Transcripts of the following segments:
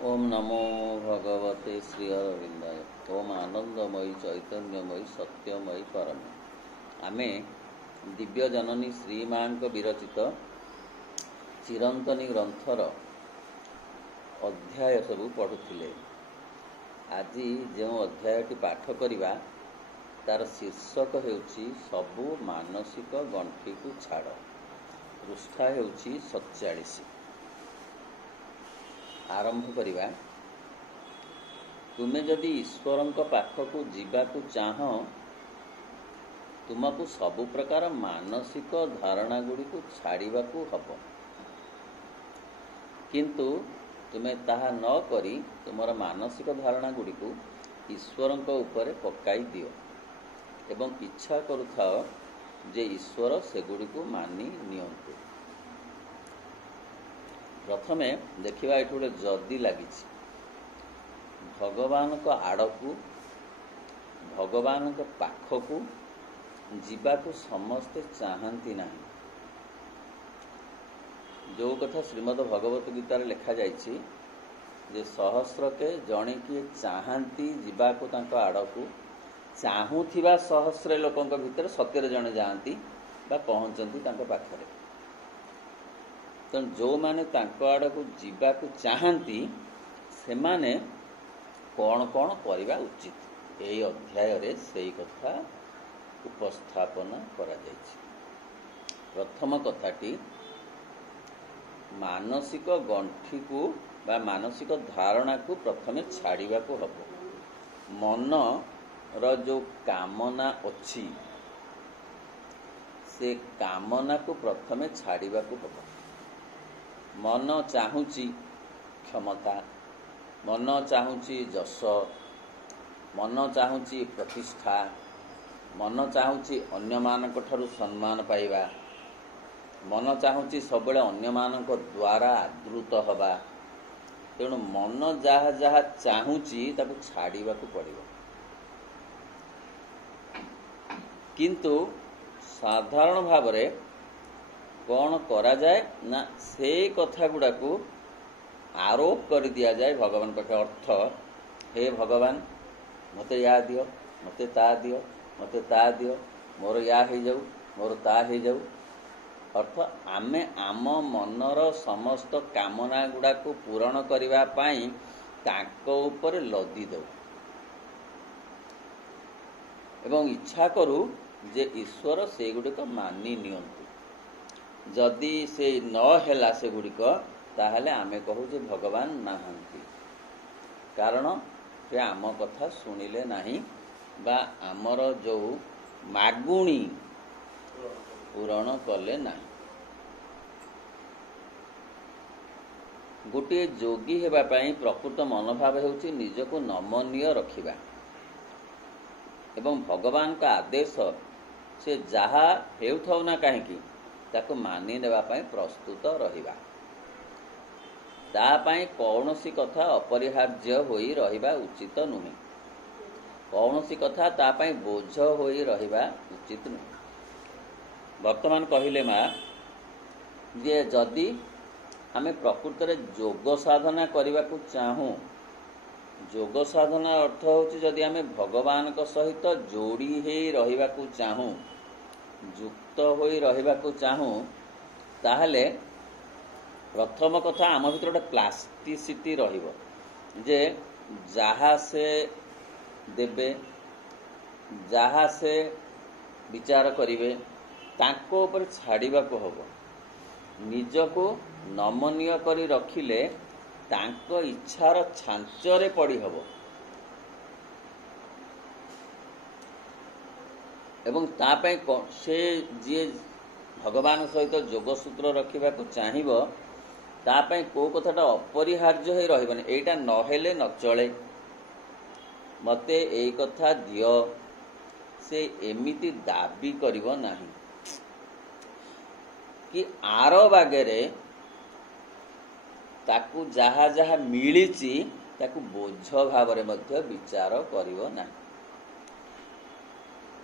ओम नमो भगवते श्री अरविंदाय। ओम आनंदमयी चैतन्यमयी सत्यमयी परम। आमे दिव्य जननी श्री माँ विरचित चिरंतनी ग्रंथर अध्याय सबू पढ़ुले। आज जो अध्यायटी पाठ करिबा तार शीर्षक हेउछि सबु मानसिक गंठी को छाड़। पृष्ठा हेउछि 47। आरंभ करिबा। तुमे जदि ईश्वरंक पाखकु जीवाकु चाह तुमको सबु प्रकार मानसिक धारणा गुड़ी को छाड़िबाकु हब, किंतु तुमे ताहा न करी तुमर मानसिक धारणा गुड़ी को ईश्वरंक ऊपर पकाई दियो एवं इच्छा करुथाओ जे ईश्वर सेगुड़ी को मानि नियंतु। प्रथमे देखिबा एठु गोटे जदि लगी भगवान को आड़कू भगवान को पाखकू जीवाकू समस्ते चाहती ना। जो कथा श्रीमद भगवत गीतार लिखा जाइछि जे सहस्र के जणे किए चाहती जीवाकू तांको आड़कू चाहूथिबा सहस्र लोकंक भितर 70 जणे जाआंती बा पहुंचंती तांको पाखरे। तेणु जो माने तांको आड़कू जीवाकू चाहती से माने कौन कौन करवा उचित यही अध्याय रे सेई कथा उपस्थापन करा जाइछि। प्रथम कथाटी मानसिक गंठी को बा मानसिक धारणा को प्रथमे छाड़िबा को हबो। मन रो जो कामना अछि से कामना को प्रथमे छाड़िबा को हबो। मन चाहूची क्षमता, मन चाहूची जश, मन चाहूची प्रतिष्ठा, मन चाहूची अन्य मानक ठारू सम्मान पाइबा, मन चाहूची सबले अन्य मानक द्वारा आदृत हवा। तेणु मन जहा जहा चाहूची ताकू छाड़िबा को पड़िबो। किंतु साधारण भावरे कौन करा जाए ना से कथा गुड़ा को आरोप कर दिया जाए भगवान पाखे। अर्थ हे भगवान मते या दियो, मते ता दियो, मते ता दियो, मोर या हो जाऊ, मोर ता हो जाऊ। अर्थ आमे आम मनर समस्त कामना गुड़ा को पूरण करिबा पाई ताको ऊपर लदी दऊ एवं इच्छा करू जे ईश्वर से गुड़िक मानि नियंतु। जदि से न हेला से गुड़िक ताहले आमे कहू जे भगवान नाहांती, कारण से आम कथा सुनिले नाही बा आमर जो मागुणी पूरण कले नाही। गोटे जोगी हेबा पाई प्रकृत मनोभाव हेउछि निजको नमनीय रखिबा एवं भगवान का आदेश से जहा हेउथौ ना काहेकि ताको मानि नेबा पाई प्रस्तुत रहिबा। ता पाई कौनसी कथा अपरिहार्य होई रहिबा उचित नुहे। कौनसी कथा ता पाई बोझ होई रहिबा उचित नुहे। वर्तमान कहिले मा जे जदि आमे प्रकृत रे योग साधना करबा को चाहूं, योग साधना अर्थ होछि जदि आमे भगवान को सहित जोड़ी हे रहिबा को चाहूं, युक्त होई रहिबा को चाहूं, ताहले प्रथम कथा आम भीतर गोटे प्लास्टिसिटी रहिबो जे जहा से देबे जहा से विचार करिवे ताको ऊपर छाड़िबा को हबो। निजको नमनीय करी रखिले तांको इच्छार छांचरे पड़ी हबो एवं तापाई से जी भगवान सहित जोगसूत्र रखा चाहिए तापाई को कथाटा अपरिहार्य हो रही एटा नहेले न चले, मते एई कथा दियो से एमिति दाबी करिवो नाही कि आर बागेरे ताकू जहा जहा मिलिची ताकू बोझ भाव रे मध्य विचार करिवो नाही।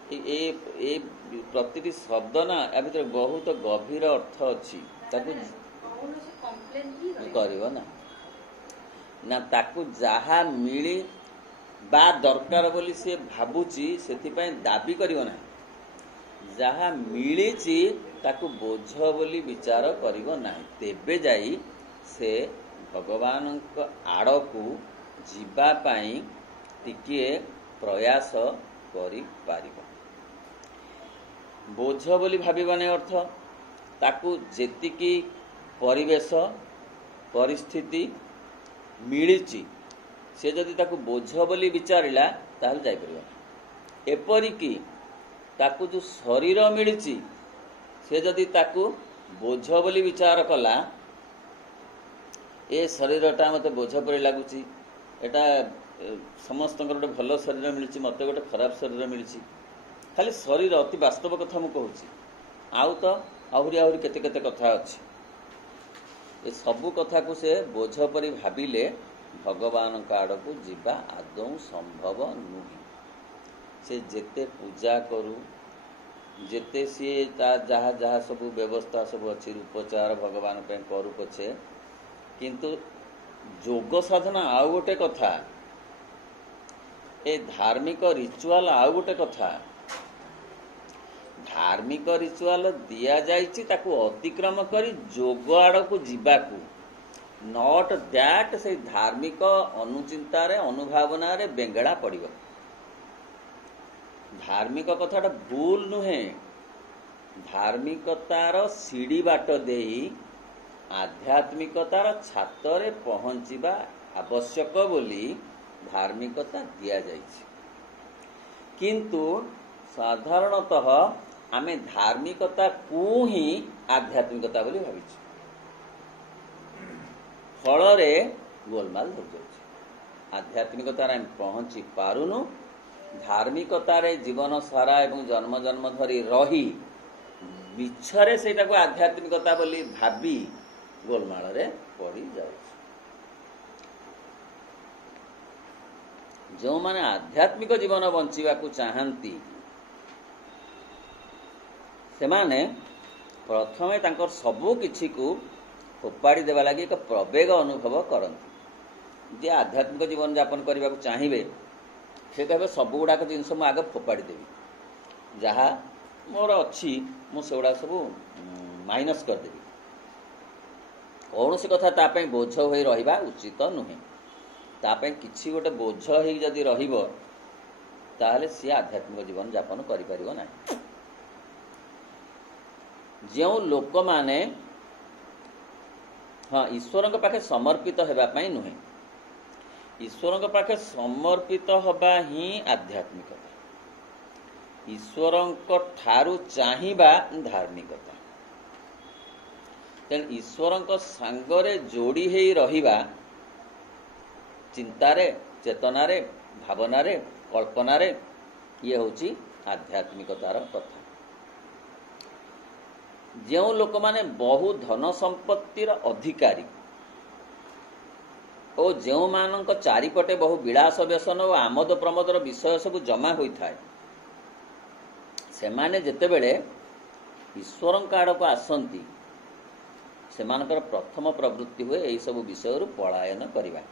ए प्रतिटी शब्द ना या भीतर बहुत गभीर अर्थ अच्छी ताकू करिवो ना। ନା ତାକୁ ଯାହା ମିଳି ବା ଦରକାର ବୋଲି ସେ ଭାବୁଛି ସେଥିପାଇଁ ଦାବି କରିବ ନାହିଁ। ଯାହା ମିଳିଛି ତାକୁ ବୋଝ ବୋଲି ବିଚାର କରିବ ନାହିଁ। ତେବେ ଯାଇ ସେ ଭଗବାନଙ୍କ ଆଡ଼କୁ ଯିବା ପାଇଁ ଟିକିଏ ପ୍ରୟାସ କରିପାରିବ। ବୋଝ ବୋଲି ଭାବିବାନି ଅର୍ଥ ତାକୁ ଯେତିକି ପରିବେଶ ପରିସ୍ଥିତି ମିଳିଛି ସେ ଯଦି ତାକୁ ବୋଝ ବୋଲି ବିଚାରିଲା ତାହେଲେ ଯାଇପାରିବ ନାହିଁ। ଏପରିକି ତାକୁ ଯେଉଁ ଶରୀର ମିଳିଛି ସେ ଯଦି ତାକୁ ବୋଝ ବୋଲି ବିଚାର କଲା, ଏ ଶରୀରଟା ମୋତେ ବୋଝ ପରି ଲାଗୁଛି, ଏଟା ସମସ୍ତଙ୍କର ଗୋଟେ ଭଲ ଶରୀର ମିଳିଛି, ମୋତେ ଗୋଟେ ଖରାପ ଶରୀର ମିଳିଛି। ଖାଲି ଶରୀର ଅତି ବାସ୍ତବ କଥା ମୁଁ କହୁଛି, ଆଉ ତ ଆହୁରି କେତେ କେତେ କଥା ଅଛି। ଏ ସବୁ କଥାକୁ ସେ ବୋଝ ପରି ଭାବିଲେ ଭଗବାନଙ୍କ ଆଡ଼କୁ ଯିବା ଆଦୌ ସମ୍ଭବ ନୁହେଁ। ସେ ଯେତେ ପୂଜା କରୁ, ଯେତେ ସିଏ ତା ଯାହା ଯାହା ସବୁ ବ୍ୟବସ୍ଥା ସବୁ ଅଛି ରୂପଚାର ଭଗବାନ ପାଇଁ କରୁ ପଛେ, କିନ୍ତୁ ଯୋଗ ସାଧନା ଆଉ ଗୋଟେ କଥା, ଏ ଧାର୍ମିକ ରିଚୁଆଲ ଆଉ ଗୋଟେ କଥା। ଧାର୍ମିକ ରିଚୁଆଲ ଦିଆଯାଇଛି ତାକୁ ଅତିକ୍ରମ କରି ଯୋଗ ଆଡ଼କୁ ଯିବାକୁ, ନଟ୍ ଦ୍ୟାଟ୍ ସେଇ ଧାର୍ମିକ ଅନୁଚିନ୍ତାରେ ଅନୁଭାବନାରେ ବେଙ୍ଗଳା ପଡ଼ିବ। ଧାର୍ମିକ କଥାଟା ଭୁଲ ନୁହେଁ। ଧାର୍ମିକତାର ସିଡ଼ି ବାଟ ଦେଇ ଆଧ୍ୟାତ୍ମିକତାର ଛାତରେ ପହଞ୍ଚିବା ଆବଶ୍ୟକ ବୋଲି ଧାର୍ମିକତା ଦିଆଯାଇଛି। କିନ୍ତୁ ସାଧାରଣତଃ ଆମେ ଧାର୍ମିକତାକୁ ହିଁ ଆଧ୍ୟାତ୍ମିକତା ବୋଲି ଭାବିଛୁ। ଫଳରେ ଗୋଲମାଲ ଧରିଯାଉଛି। ଆଧ୍ୟାତ୍ମିକତାରେ ଆମେ ପହଞ୍ଚି ପାରୁନୁ। ଧାର୍ମିକତାରେ ଜୀବନ ସାରା ଏବଂ ଜନ୍ମ ଜନ୍ମ ଧରି ରହି ମିଛରେ ସେଇଟାକୁ ଆଧ୍ୟାତ୍ମିକତା ବୋଲି ଭାବି ଗୋଲମାଳରେ ପଡ଼ିଯାଉଛି। ଯେଉଁମାନେ ଆଧ୍ୟାତ୍ମିକ ଜୀବନ ବଞ୍ଚିବାକୁ ଚାହାନ୍ତି ସେମାନେ ପ୍ରଥମେ ତାଙ୍କର ସବୁ କିଛିକୁ ଫୋପାଡ଼ି ଦେବା ଲାଗି ଏକ ପ୍ରବେଗ ଅନୁଭବ କରନ୍ତି। ଯିଏ ଆଧ୍ୟାତ୍ମିକ ଜୀବନ ଯାପନ କରିବାକୁ ଚାହିଁବେ ସେ କହିବେ ସବୁଗୁଡ଼ାକ ଜିନିଷ ମୁଁ ଆଗ ଫୋପାଡ଼ି ଦେବି, ଯାହା ମୋର ଅଛି ମୁଁ ସେଗୁଡ଼ାକ ସବୁ ମାଇନସ୍ କରିଦେବି। କୌଣସି କଥା ତା ପାଇଁ ବୋଝ ହୋଇ ରହିବା ଉଚିତ ନୁହେଁ। ତା ପାଇଁ କିଛି ଗୋଟେ ବୋଝ ହେଇକି ଯଦି ରହିବ ତାହେଲେ ସିଏ ଆଧ୍ୟାତ୍ମିକ ଜୀବନ ଯାପନ କରିପାରିବ ନାହିଁ। ଯେଉଁ ଲୋକମାନେ ଈଶ୍ୱରଙ୍କ ପାଖେ ସମର୍ପିତ ହେବା ପାଇଁ ନୁହେଁ, ଈଶ୍ୱରଙ୍କ ପାଖେ ସମର୍ପିତ ହେବା ହିଁ ଆଧ୍ୟାତ୍ମିକତା। ଈଶ୍ୱରଙ୍କ ଠାରୁ ଚାହିଁବା ଧାର୍ମିକତା। ତେଣୁ ଈଶ୍ୱରଙ୍କ ସାଙ୍ଗରେ ଯୋଡ଼ି ହେଇ ରହିବା ଚିନ୍ତାରେ, ଚେତନାରେ, ଭାବନାରେ, କଳ୍ପନାରେ, ଇଏ ହେଉଛି ଆଧ୍ୟାତ୍ମିକତାର କଥା। ଯେଉଁ ଲୋକମାନେ ବହୁ ଧନ ସମ୍ପତ୍ତିର ଅଧିକାରୀ ଓ ଯେଉଁମାନଙ୍କ ଚାରିପଟେ ବହୁ ବିଳାସ ବ୍ୟସନ ଓ ଆମୋଦ ପ୍ରମୋଦର ବିଷୟ ସବୁ ଜମା ହୋଇଥାଏ, ସେମାନେ ଯେତେବେଳେ ଈଶ୍ୱରଙ୍କ ଆଡ଼କୁ ଆସନ୍ତି ସେମାନଙ୍କର ପ୍ରଥମ ପ୍ରବୃତ୍ତି ହୁଏ ଏହିସବୁ ବିଷୟରୁ ପଳାୟନ କରିବା,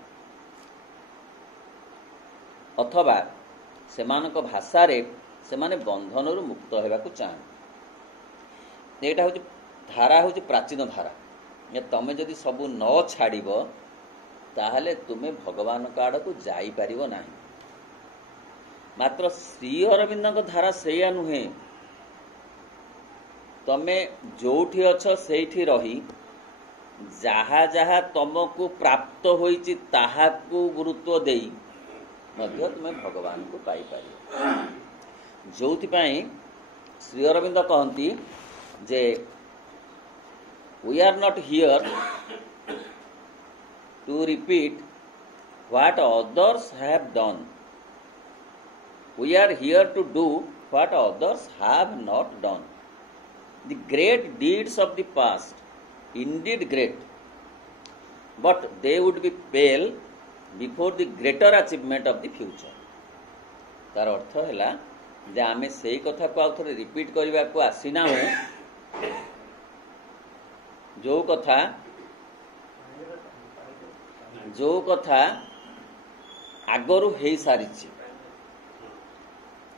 ଅଥବା ସେମାନଙ୍କ ଭାଷାରେ ସେମାନେ ବନ୍ଧନରୁ ମୁକ୍ତ ହେବାକୁ ଚାହାନ୍ତି। ଏଇଟା ହେଉଛି ଧାରା, ହେଉଛି ପ୍ରାଚୀନ ଧାରା। ତମେ ଯଦି ସବୁ ନ ଛାଡ଼ିବ ତାହେଲେ ତୁମେ ଭଗବାନଙ୍କ ଆଡ଼କୁ ଯାଇପାରିବ ନାହିଁ। ମାତ୍ର ଶ୍ରୀ ଅରବିନ୍ଦଙ୍କ ଧାରା ସେଇଆ ନୁହେଁ। ତମେ ଯୋଉଠି ଅଛ ସେଇଠି ରହି ଯାହା ଯାହା ତମକୁ ପ୍ରାପ୍ତ ହୋଇଛି ତାହାକୁ ଗୁରୁତ୍ୱ ଦେଇ ମଧ୍ୟ ତୁମେ ଭଗବାନଙ୍କୁ ପାଇପାରିବ। ଯୋଉଥିପାଇଁ ଶ୍ରୀ ଅରବିନ୍ଦ କହନ୍ତି ଯେ we are not here to repeat what others have done, we are here to do what others have not done. The great deeds of the past, indeed great, but they would be pale before the greater achievement of the future. तार अर्थ है जे आमे सेई कथा को आउथरे repeat करबाकू आसीना हो, जो कथा जो कथा आगरू हो सारी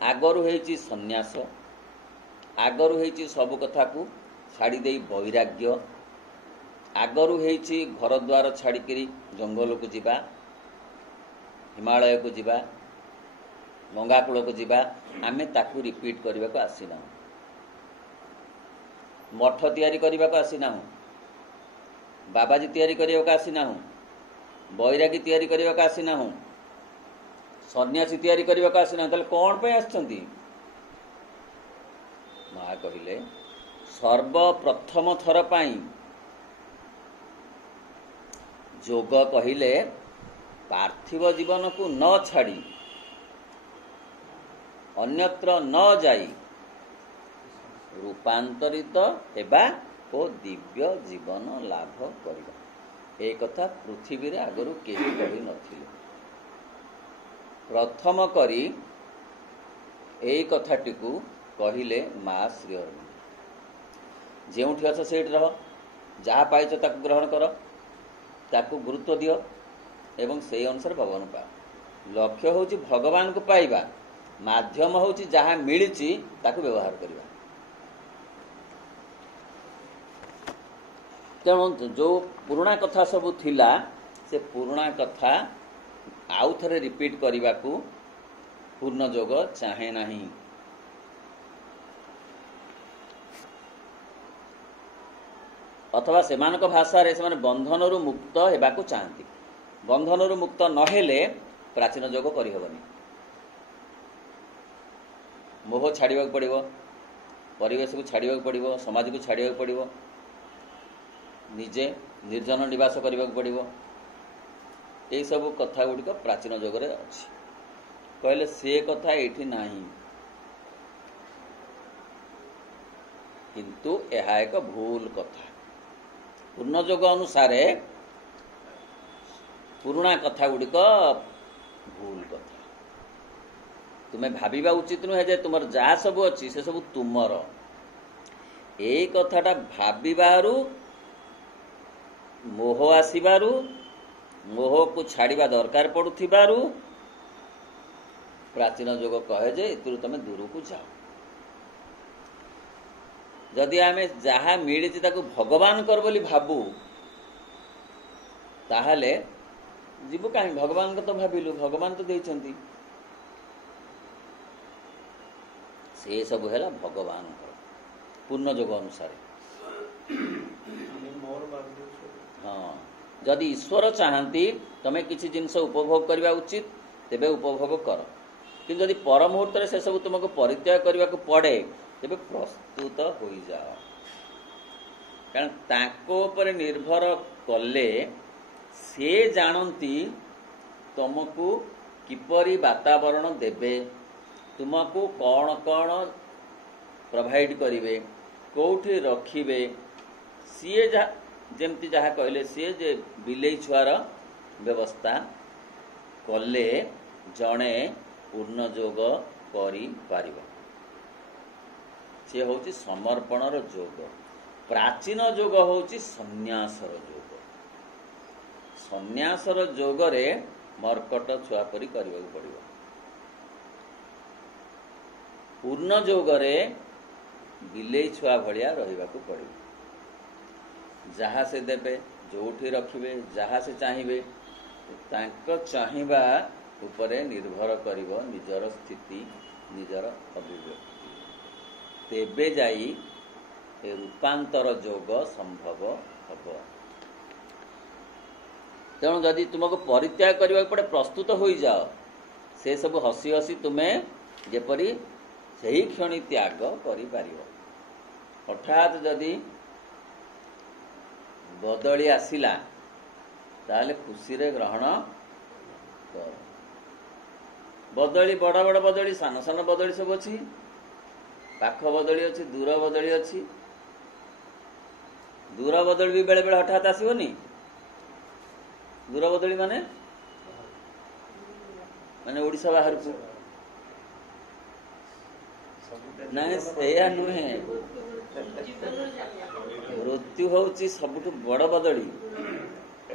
आगरू हो सन्यास आगरू हो सब कथा को छाड़ी दे वैराग्य आगरू हो घर द्वार छाड़िकी जंगल को जीवा हिमालय को जीवा गंगाकूल को जीवा आमे ताकू रिपीट करने को आसीना मठ तैयारी करने को आसीना बाबाजी तैयारी करने को आसीना बैरागी तैयारी करने को आसीना सन्यासी तैयारी करने को आसीना कौन पे आछंती माँ कहले सर्वप्रथम थर पाई जोग कहले पार्थिव जीवन को न छाड़ी अन्यत्र न जाई रूपांतरित हेबा ओ दिव्य जीवन लाभ करिबा ए कथा पृथ्वी रे आगरु केही कहि नथिले प्रथम करी ए कथाटी को कहिले मां श्री अरविंद जेउठी अछ सेठ रह जहा पाइछ ताकू ग्रहण कर ताकू गुरुत्व दियो एवं से अनुसार भगवान पा लक्ष्य होची भगवान को पाइबा माध्यम होची जहा मिलिची ताकू व्यवहार करिबा तेणु जो पुराना कथा सब थिला से पुराना कथा आउ थरे रिपीट करने को पूर्ण जोग चाहे नहीं अथवा सेमानक भाषा रे से बंधन रु मुक्त हेबाकु चाहती बंधन रु मुक्त नहेले प्राचीन जोग करहबनी मोह छाड़वा पड़ो परिवेश को छाड़वा पड़ो समाज को छाड़वा पड़ो निजे निर्जन निवास करने को पड़ो ये सब कथा गुड़िक प्राचीन जोग अच्छी कहले से कथा ये नहीं किंतु यह एक भूल कथा पूर्ण जोग अनुसार पुराना कथा गुड़िक भूल कथा तुम्हें भाविबा उचित नुहे जे तुम जहा सब अच्छी से सब तुमर ए कथाटा भाविबारु मोह आसबारू मोह को छाड़वा दरकार पड़ुथिबारु प्राचीन जोग कहे जे इतरु तमे दूर को जाओ जदि आमे जहा मिली ताको भगवान कर बोली भाबू ताहले जीवु कहीं भगवान को तो भाविलु भगवान तो देइछंती से सब है भगवान पूर्ण जोग अनुसार हाँ जदि ईश्वर चाहती तमें किसी जिनस उपभोग करने उचित तेबे उपभोग कर कि जदि पर मुहूर्त से सब तुमको परित्याग करने को पड़े तेबे प्रस्तुत हो जाओ कारण ताको पर निर्भर कले से जानती तुमको किपरि वातावरण देबे तुमको कौन कौन प्रोवाइड करिवे कोठी रखिबे सीए जमती जहाँ कहले सी जे बिलेई छुआर व्यवस्था कले जड़े पूर्ण जोग करी पारिबा सी होची समर्पणर जोग प्राचीन जोग होची सन्यासर जोग सन्यासर जोग रे मर्कट छुआ परी करबा पड़िबो पूर्ण जोग रे बिलेई छुआ भलिया रहिबा को पड़िबो जहाँ से देबे जोठी रखिबे जहाँ से चाहिए तांको चाहिबा उपरे निर्भर करिवो निजर स्थिति निजर अभिव्यक्ति तेबे जाई रूपांतर जोग संभव हब तेणु जदि तुमको परित्याग करने पड़े प्रस्तुत हो जाओ से सब हसी हसी तुम्हें जेपरी सही क्षणी त्याग कर हठात जदि बदली आसिला ताले खुशी रे ग्रहण कर बदली बड़ बड़ बदली सान सान बदली सब अच्छी पाख बदली अच्छी दूर बदली अच्छी दूर बदली भी बेले बेले हठात आसबनी दूर बदली माने माने ओडिशा बाहर को नहीं सेया नुहे मृत्यु होची सबुठ बड़ बदली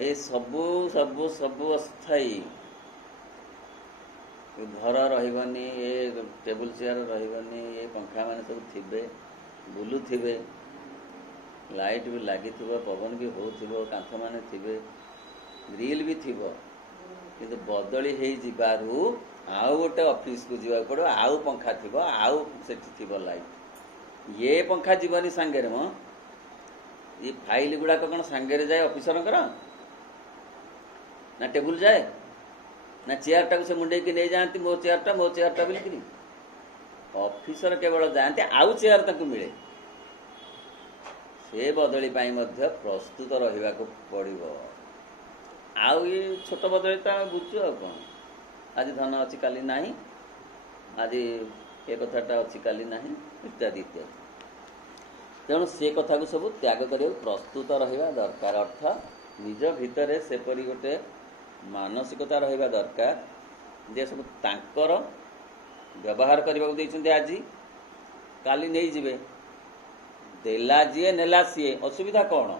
ये सबू सबू सबू अस्थायी घर रही ये टेबुल चेयर रही ये पंखा मान सब थे बुलूवे लाइट भी लगी पवन भी हो कांथ मान थे ग्रिल भी थी किंतु बदली हो जिबारू आउ गोटे ऑफिस को जीवा पड़ो आउ पंखा थी आउ सेठी थी लाइट ये पंखा जीवनी सांगे म ये फाइल गुड़ाक कौन सांगे जाए ऑफिसर ना टेबुल जाए ना चेयर टाक से मुंडे की नहीं जाती मो चेयरटा बोलिकी ऑफिसर केवल जाते आउ चेयर तक मिले से बदली प्रस्तुत रहा पड़ो आउ ये छोट बदली तो आम बुझु आ कौन आज धन अच्छी काली ना आज ये कथाटा अच्छी काली ना इत्यादि इत्यादि तेणु से कथा को सब त्याग कर प्रस्तुत रहा दरकार अर्थ निज भितर सेपरी गोटे मानसिकता रहा दरकार जे सब तांकर व्यवहार करने को आज काली नहीं जिवे देला जी नेला सी असुविधा कौन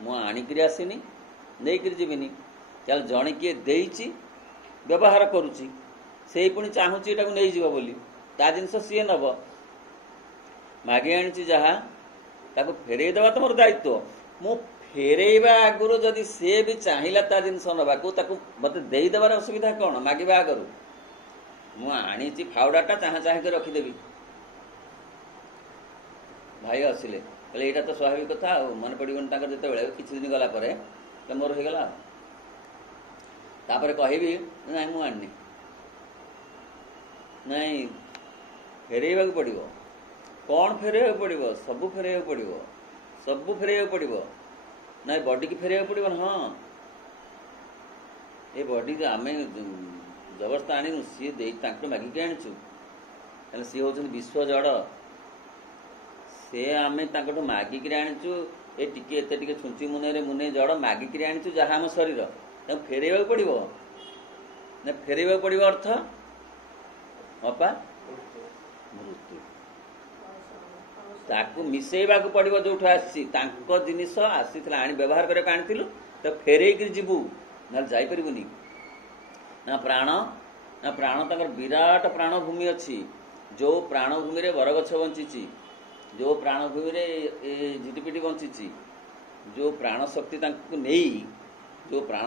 मु आणिक आसनी नहीं जीविनी चल जड़े किए देची व्यवहार करुच्ची से पुणी चाहूँगी एटा नहीं जीव बोली ता जिनस सी नब मागे आनी जहाँ ताको फेरई देवा तो मोर दायित्व मु फेरईवा आगुरी जदि सी भी चाहिला ता जिनस नवाकू मत देदेवार असुविधा कौन मागे आगुरी मुझी फाउडाटा चाह चाह के रखीदेवी भाई आसिले बोले यहाँ तो स्वाभाविक कथा मन पड़न जो किसी दिन गला मोर हो गला तापर कहबी ना मुझे नहीं फेरईवा पड़ो कौन फेरईवा पड़ो सबू फेरईवा पड़ो सबू फेरईवा पड़ो ना बॉडी की फेरईवा पड़ो हाँ ये बॉडी आम जबरदस्त आणु सी मागिक आनीचु सी हूँ विश्व जड़ से आम मागिक आनीचु ये टे छुंची मुने मुने जड़ मागिक आनीचु जहाँ आम शरीर फेरईवा पड़ो ना फेरईवा पड़ो अर्थ अपा मृत्यु ताकू मिसेवा पड़ो जो आसी जिनिस आसी आनी व्यवहार करके आनी तो फेरईक जीवु ना जापरबुनि ना प्राण तक विराट प्राणभूमि अच्छी जो प्राणभूमि रे बरगछ बंची जो प्राणभूमि रे झिटिपिटी बंची जो प्राण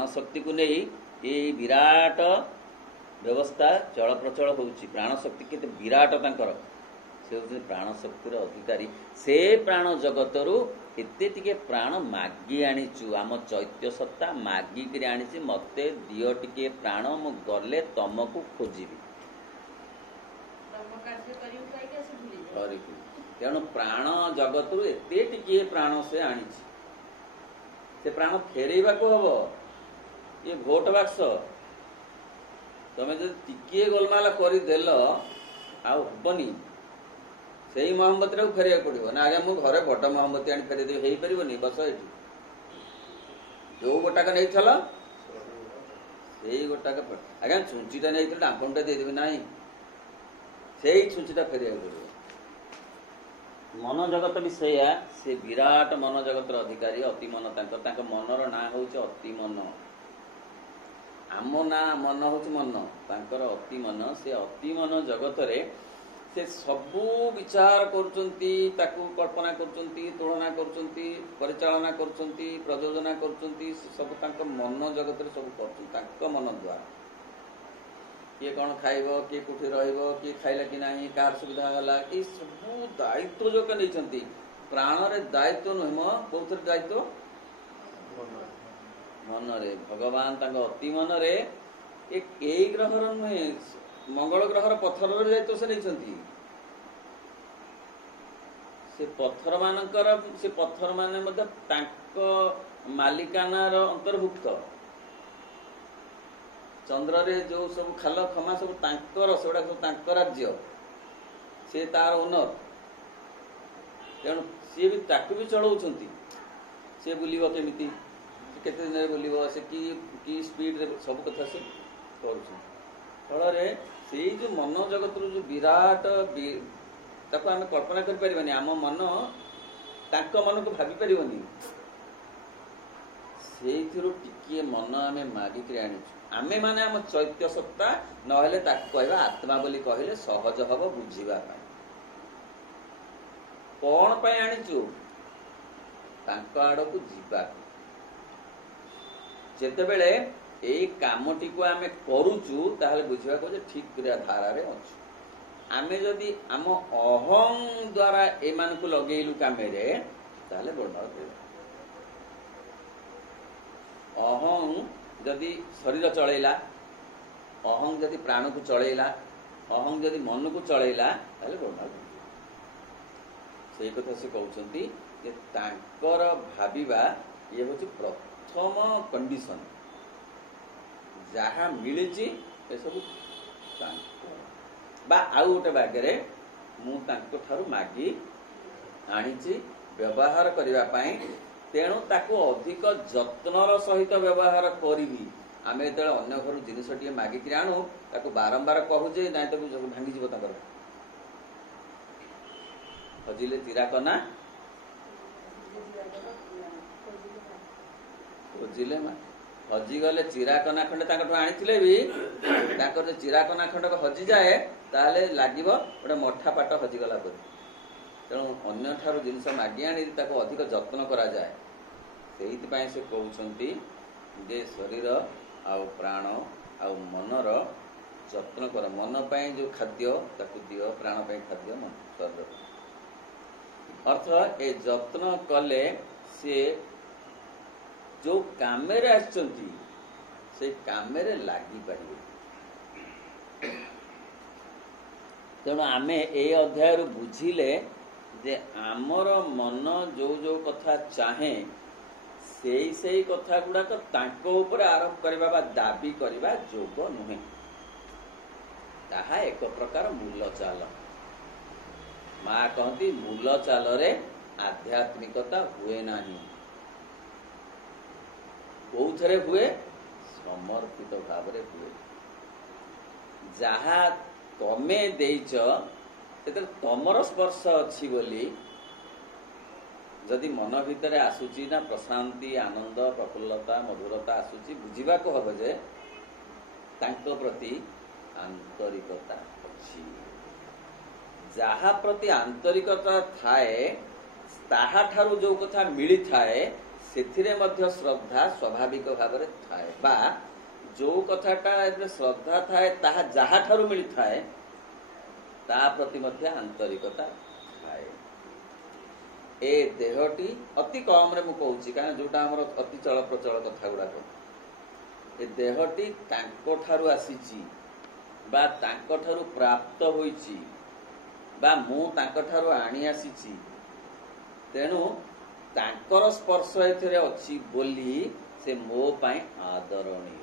शक्ति को नहीं ये विराट व्यवस्था चल प्रचल होउची प्राण शक्ति के विराट तांकर से होउची प्राण शक्तिर अधिकारी से प्राण जगतरू एते टिके प्राण मागी आनीचु आम चैत्य सत्ता मागिक आनीची मते दियो टिके प्राण मु गले तमको खोजिबी तेणु प्राण जगतरू एते टिके प्राण से आनीची से प्राण फेरईबा को हबो ये भोट बाक्स तमें जो टिके गोलमाल करदेल आबनी से ही मोहम्मती को फेर पड़ो ना आज्ञा मुझे घरे बड़ मोहम्मती आनी फेरदेवी हो पारनि बस ये जो गोटाक नहीं से गोटाक आज्ञा छुंचीटा नहीं डांफनटा देदेवी ना से छुंचीटा फेर पड़ो मन जगत भी से विराट मन जगतर अधिकारी अति मन मनर ना हूँ अति मन आम ना मन हूँ मन तांकर अति मन से अति मन जगत रे से सबू विचार करुचंती ताकू कल्पना करुचंती तुलना करुचंती परिचालना करुचंती प्रयोजना करुचंती सब तांकर मन जगत रे सब करुचंती तांकर मन द्वारा किए कौन खाइब किए कोठी रहिबो किए खाइला कि नाही कार सुविधा होला ए सबू दायित्व जो के नैचंती प्राण रे दायित्व नहिम कोथर दायित्व मन रे भगवान तांग अति मन रे एक एई ग्रह र नुहे मंगल ग्रह पत्थर रे दायित्व से नैचंती से पत्थर मानकर से पत्थर माने मध्य तांको मालिकाना र अंतर्भुक्त चंद्र रे जो सब खाल खमा सब तांकर सेगुड़ा सब तांकर राज्य से तार ओनर तेणु सी भी ताकू भी चलाउछंती से बुलिबो केमिति केते दिन बुलिबो से की स्पीड रे सब कथा से करूछन फल रे से जो मन जगत रो जो विराट ताको आमे कल्पना कर परिबानी आम मन तांको मन को भाबी परिबनी ସେଇଥିରୁ ଟିକିଏ ମନ ଆମେ ମାଗିକି ଆଣିଛୁ। ଆମେ ମାନେ ଆମ ଚୈତ୍ୟ ସତ୍ତା, ନହେଲେ ତାକୁ କହିବା ଆତ୍ମା ବୋଲି କହିଲେ ସହଜ ହବ ବୁଝିବା ପାଇଁ। କଣ ପାଇଁ ଆଣିଛୁ? ତାଙ୍କ ଆଡକୁ ଯିବାକୁ। ଯେତେବେଳେ ଏଇ କାମଟିକୁ ଆମେ କରୁଛୁ ତାହେଲେ ବୁଝିବାକୁ ଯେ ଠିକ ଧାରାରେ ଅଛୁ। ଆମେ ଯଦି ଆମ ଅହଂ ଦ୍ୱାରା ଏମାନଙ୍କୁ ଲଗେଇଲୁ କାମରେ ତାହେଲେ ବର୍ଣ୍ଣନା କରିବା। ଅହଂ ଯଦି ଶରୀର ଚଳେଇଲା, ଅହଂ ଯଦି ପ୍ରାଣକୁ ଚଳେଇଲା, ଅହଂ ଯଦି ମନକୁ ଚଳେଇଲା ତାହେଲେ ବର୍ଣ୍ଣନା କରିବା। ସେଇ କଥା ସେ କହୁଛନ୍ତି ଯେ ତାଙ୍କର ଭାବିବା ଇଏ ହଉଛି ପ୍ରଥମ କଣ୍ଡିସନ। ଯାହା ମିଳିଛି ଏସବୁ ତାଙ୍କର, ବା ଆଉ ଗୋଟେ ବାଗରେ ମୁଁ ତାଙ୍କ ଠାରୁ ମାଗି ଆଣିଛି ବ୍ୟବହାର କରିବା ପାଇଁ। ତେଣୁ ତାକୁ ଅଧିକ ଯତ୍ନର ସହିତ ବ୍ୟବହାର କରିବି। ଆମେ ଯେତେବେଳେ ଅନ୍ୟ ଘରୁ ଜିନିଷଟିଏ ମାଗିକି ଆଣୁ ତାକୁ ବାରମ୍ବାର କହୁଛେ ନାଇଁ ତାକୁ ଭାଙ୍ଗିଯିବ, ତାଙ୍କର ହଜିଲେ ଚିରାକନା ଖୋଜିଲେ ମା। ହଜିଗଲେ ଚିରାକନା ଖଣ୍ଡେ ତାଙ୍କଠୁ ଆଣିଥିଲେ ବି ତାଙ୍କର ଯେ ଚିରାକନା ଖଣ୍ଡକ ହଜିଯାଏ ତାହେଲେ ଲାଗିବ ଗୋଟେ ମଠା ପାଟ ହଜିଗଲା ପରି। ତେଣୁ ଅନ୍ୟଠାରୁ ଜିନିଷ ମାଗି ଆଣି ତାକୁ ଅଧିକ ଯତ୍ନ କରାଯାଏ। ସେଇଥିପାଇଁ ସେ କହୁଛନ୍ତି ଯେ ଶରୀର ଆଉ ପ୍ରାଣ ଆଉ ମନର ଯତ୍ନ କର। ମନ ପାଇଁ ଯେଉଁ ଖାଦ୍ୟ ତାକୁ ଦିଅ, ପ୍ରାଣ ପାଇଁ ଖାଦ୍ୟ ଶରୀର। ଅର୍ଥ ଏ ଯତ୍ନ କଲେ ସିଏ ଯୋଉ କାମରେ ଆସିଛନ୍ତି ସେଇ କାମରେ ଲାଗିପାରିବେ। ତେଣୁ ଆମେ ଏଇ ଅଧ୍ୟାୟରୁ ବୁଝିଲେ ଯେ ଆମର ମନ ଯୋଉ ଯୋଉ କଥା ଚାହେଁ ସେଇ କଥା ଗୁଡାକ ତାଙ୍କ ଉପରେ ଆରୋପ କରିବା ବା ଦାବି କରିବା ଯୋଗ ନୁହେଁ। ତାହା ଏକ ପ୍ରକାର ମୂଲ ଚାଲ। ମା କହନ୍ତି ମୂଲ ଚାଲରେ ଆଧ୍ୟାତ୍ମିକତା ହୁଏ ନାହିଁ। କୋଉଥିରେ ହୁଏ? ସମର୍ପିତ ଭାବରେ ହୁଏ। ଯାହା ତମେ ଦେଇଛ ସେଥିରେ ତମର ସ୍ପର୍ଶ ଅଛି ବୋଲି ଯଦି ମନ ଭିତରେ ଆସୁଛି ନା ପ୍ରଶାନ୍ତି, ଆନନ୍ଦ, ପ୍ରଫୁଲ୍ଲତା, ମଧୁରତା ଆସୁଛି, ବୁଝିବାକୁ ହବ ଯେ ତାଙ୍କ ପ୍ରତି ଆନ୍ତରିକତା ଅଛି। ଯାହା ପ୍ରତି ଆନ୍ତରିକତା ଥାଏ ତାହାଠାରୁ ଯୋଉ କଥା ମିଳିଥାଏ ସେଥିରେ ମଧ୍ୟ ଶ୍ରଦ୍ଧା ସ୍ୱାଭାବିକ ଭାବରେ ଥାଏ, ବା ଯୋଉ କଥାଟା ଶ୍ରଦ୍ଧା ଥାଏ ତାହା ଯାହାଠାରୁ ମିଳିଥାଏ ତା ପ୍ରତି ମଧ୍ୟ ଆନ୍ତରିକତା ଥାଏ। ଏ ଦେହଟି ଅତି କମରେ ମୁଁ କହୁଛି, କାରଣ ଯୋଉଟା ଆମର ଅତି ଚଳପ୍ରଚଳ କଥା ଗୁଡାକ, ଏ ଦେହଟି ତାଙ୍କ ଠାରୁ ଆସିଛି ବା ତାଙ୍କ ଠାରୁ ପ୍ରାପ୍ତ ହୋଇଛି ବା ମୁଁ ତାଙ୍କ ଠାରୁ ଆଣି ଆସିଛି। ତେଣୁ ତାଙ୍କର ସ୍ପର୍ଶ ଏଥିରେ ଅଛି ବୋଲି ସେ ମୋ ପାଇଁ ଆଦରଣୀୟ।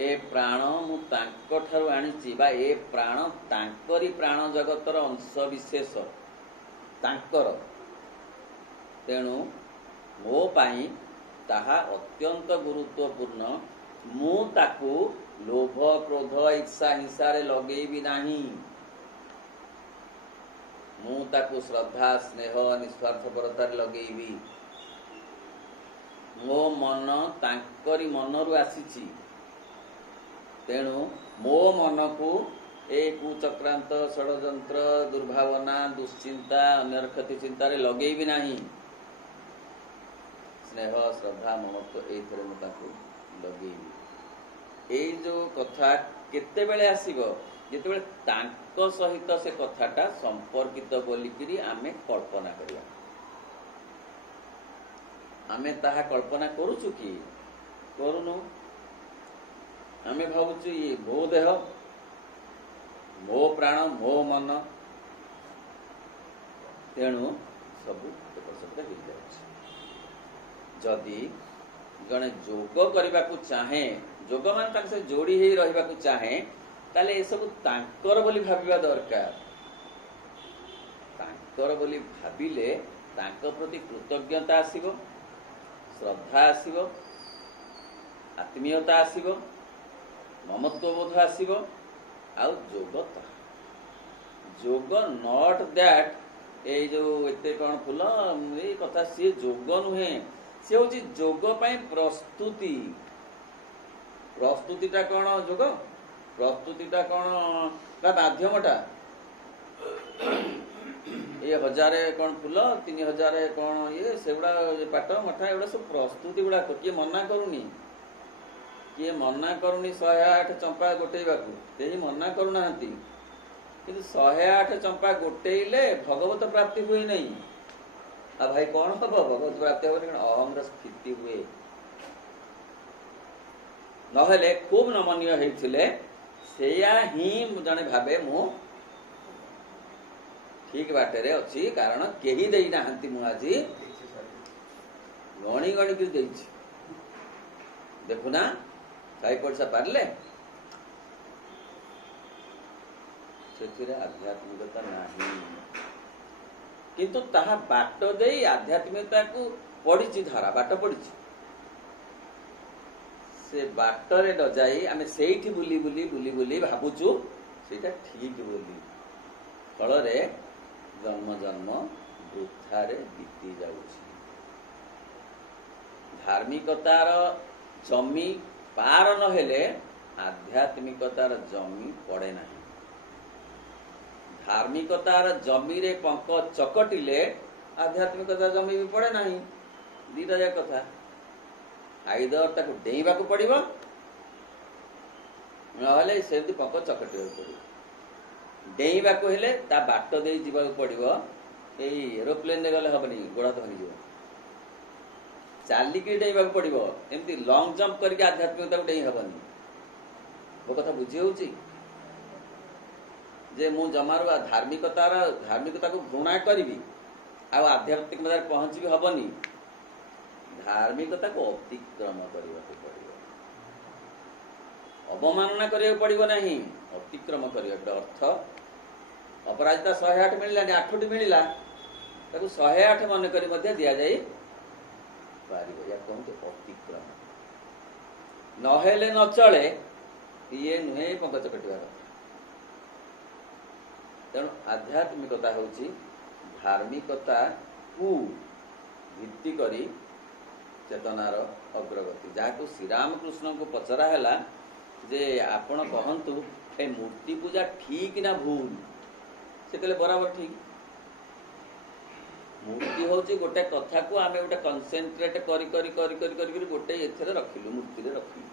ଏ ପ୍ରାଣ ମୁଁ ତାଙ୍କ ଠାରୁ ଆଣିଛି ବା ଏ ପ୍ରାଣ ତାଙ୍କରି ପ୍ରାଣ ଜଗତର ଅଂଶ ବିଶେଷ ତାଙ୍କର। ତେଣୁ ମୋ ପାଇଁ ତାହା ଅତ୍ୟନ୍ତ ଗୁରୁତ୍ୱପୂର୍ଣ୍ଣ। ମୁଁ ତାକୁ ଲୋଭ, କ୍ରୋଧ, ଇଚ୍ଛା, ହିଂସାରେ ଲଗେଇବି ନାହିଁ। ମୁଁ ତାକୁ ଶ୍ରଦ୍ଧା, ସ୍ନେହ, ନିଃସ୍ୱାର୍ଥପରତାରେ ଲଗେଇବି। ମୋ ମନ ତାଙ୍କରି ମନରୁ ଆସିଛି। ତେଣୁ ମୋ ମନକୁ ଏ କୁଚକ୍ରାନ୍ତ, ଷଡ଼ଯନ୍ତ୍ର, ଦୁର୍ଭାବନା, ଦୁଶ୍ଚିନ୍ତା, ଅନ୍ୟର କ୍ଷତି ଚିନ୍ତାରେ ଲଗେଇବି ନାହିଁ। ସ୍ନେହ, ଶ୍ରଦ୍ଧା, ମମତ୍ୱ ଏଇଥିରେ ମୁଁ ତାକୁ ଲଗେଇବି। ଏଇ ଯୋଉ କଥା କେତେବେଳେ ଆସିବ? ଯେତେବେଳେ ତାଙ୍କ ସହିତ ସେ କଥାଟା ସମ୍ପର୍କିତ ବୋଲିକିରି ଆମେ କଳ୍ପନା କରିବା। ଆମେ ତାହା କଳ୍ପନା କରୁଛୁ କି? କରୁନୁ। ଆମେ ଭାବୁଛୁ ଇଏ ମୋ ଦେହ, ମୋ ପ୍ରାଣ, ମୋ ମନ, ତେଣୁ ସବୁ ଏପଟ ସେପଟ ହେଇଯାଉଛି। ଯଦି ଜଣେ ଯୋଗ କରିବାକୁ ଚାହେଁ, ଯୋଗ ମାନେ ତାଙ୍କ ସହିତ ଯୋଡି ହେଇ ରହିବାକୁ ଚାହେଁ, ତାହେଲେ ଏସବୁ ତାଙ୍କର ବୋଲି ଭାବିବା ଦରକାର। ତାଙ୍କର ବୋଲି ଭାବିଲେ ତାଙ୍କ ପ୍ରତି କୃତଜ୍ଞତା ଆସିବ, ଶ୍ରଦ୍ଧା ଆସିବ, ଆତ୍ମୀୟତା ଆସିବ, ମମତ୍ୱବୋଧ ଆସିବ, ଆଉ ଯୋଗ ତାହା। ଯୋଗ ନଟ୍ ଦ୍ୟାଟ୍ ଏଇ ଯୋଉ ଏତେ କଣ ଫୁଲ ଏଇ କଥା, ସିଏ ଯୋଗ ନୁହେଁ। से हूँ जोग पाई प्रस्तुति। प्रस्तुतिटा कौन जोग, प्रस्तुतिटा कौन माध्यमटा ये 1000 कौन फूल 3000 कौन ये से पाट मठा एगुड़ा सब प्रस्तुति गुड़ा किए मना करूनी, किए मना करूनी 108 चंपा गोटेवाकू, केही मना करूना किंतु 108 चंपा गोटेइले भगवत प्राप्ति हुए नहीं। आ भाई कौन हम भगवत प्राप्ति हम अहंग स्थिति हुए नहेले खूब नमनीय होते सेया ही जने भावे मु ठीक बाटे अच्छी कारण केही देई नाहंती मु आज गणी गणी कर देइछि देखुना कई पैसा पारले से आध्यात्मिकता नहीं किंतु ताहा बाट देई आध्यात्मिकता को पड़ी धारा बाट पड़ी से बाटरे न जाई आमे सेठी बुली बुली बुली बुली भाबुचु सेटा ठीक बोली फल रे जन्म जन्म वृथारे बीती जाउछि। धार्मिकतार जमी पार न हेले आध्यात्मिकतार जमी पड़े नहीं। धार्मिकतार जमी रे पंक चकटिले आध्यात्मिकतार जमी भी पड़े नहीं। दीटा जाक कथा आईदर ताको डेइबा को पड़िबो नहले सेमती पंक चकटिबा पड़िबो। डेइबा को हेले ता बाट देई जीवा को पड़िबो। एई एरोप्लेन रे गले हबनी गोड़ा तो भांगी जीवो चालिकी डेइबा को पड़िबो एमती लॉन्ग जंप करके आध्यात्मिकता को डेइ हबनी। वो कथा बुझी होउची जे मु जमारू धार्मिकता को घृणा करी आ आध्यात्मिकता पहुंची भी हबनी। धार्मिकता को अतिक्रम करने पड़ो अवमानना करने पड़ो नहीं अतिक्रम करने अर्थ अपराजिता 108 मिलला 8टी मिलला 108 मन करी दि जाए या कहते अतिक्रम नहेले न चले ये नुहे पंकज कटिवार। तेणु आध्यात्मिकता होची धार्मिकता को भित्ति करी चेतनार अग्रगति जहाँ श्रीरामकृष्ण को पचरा है जे आपण कहतु ए मूर्ति पूजा ठीक ना भूल से कहले बराबर ठीक। मूर्ति होची गोटे कथा को आमे गोटे कंसेंट्रेट करी करी करी करी करी गोटे एथरे रखिलु मूर्ति रे रखिलु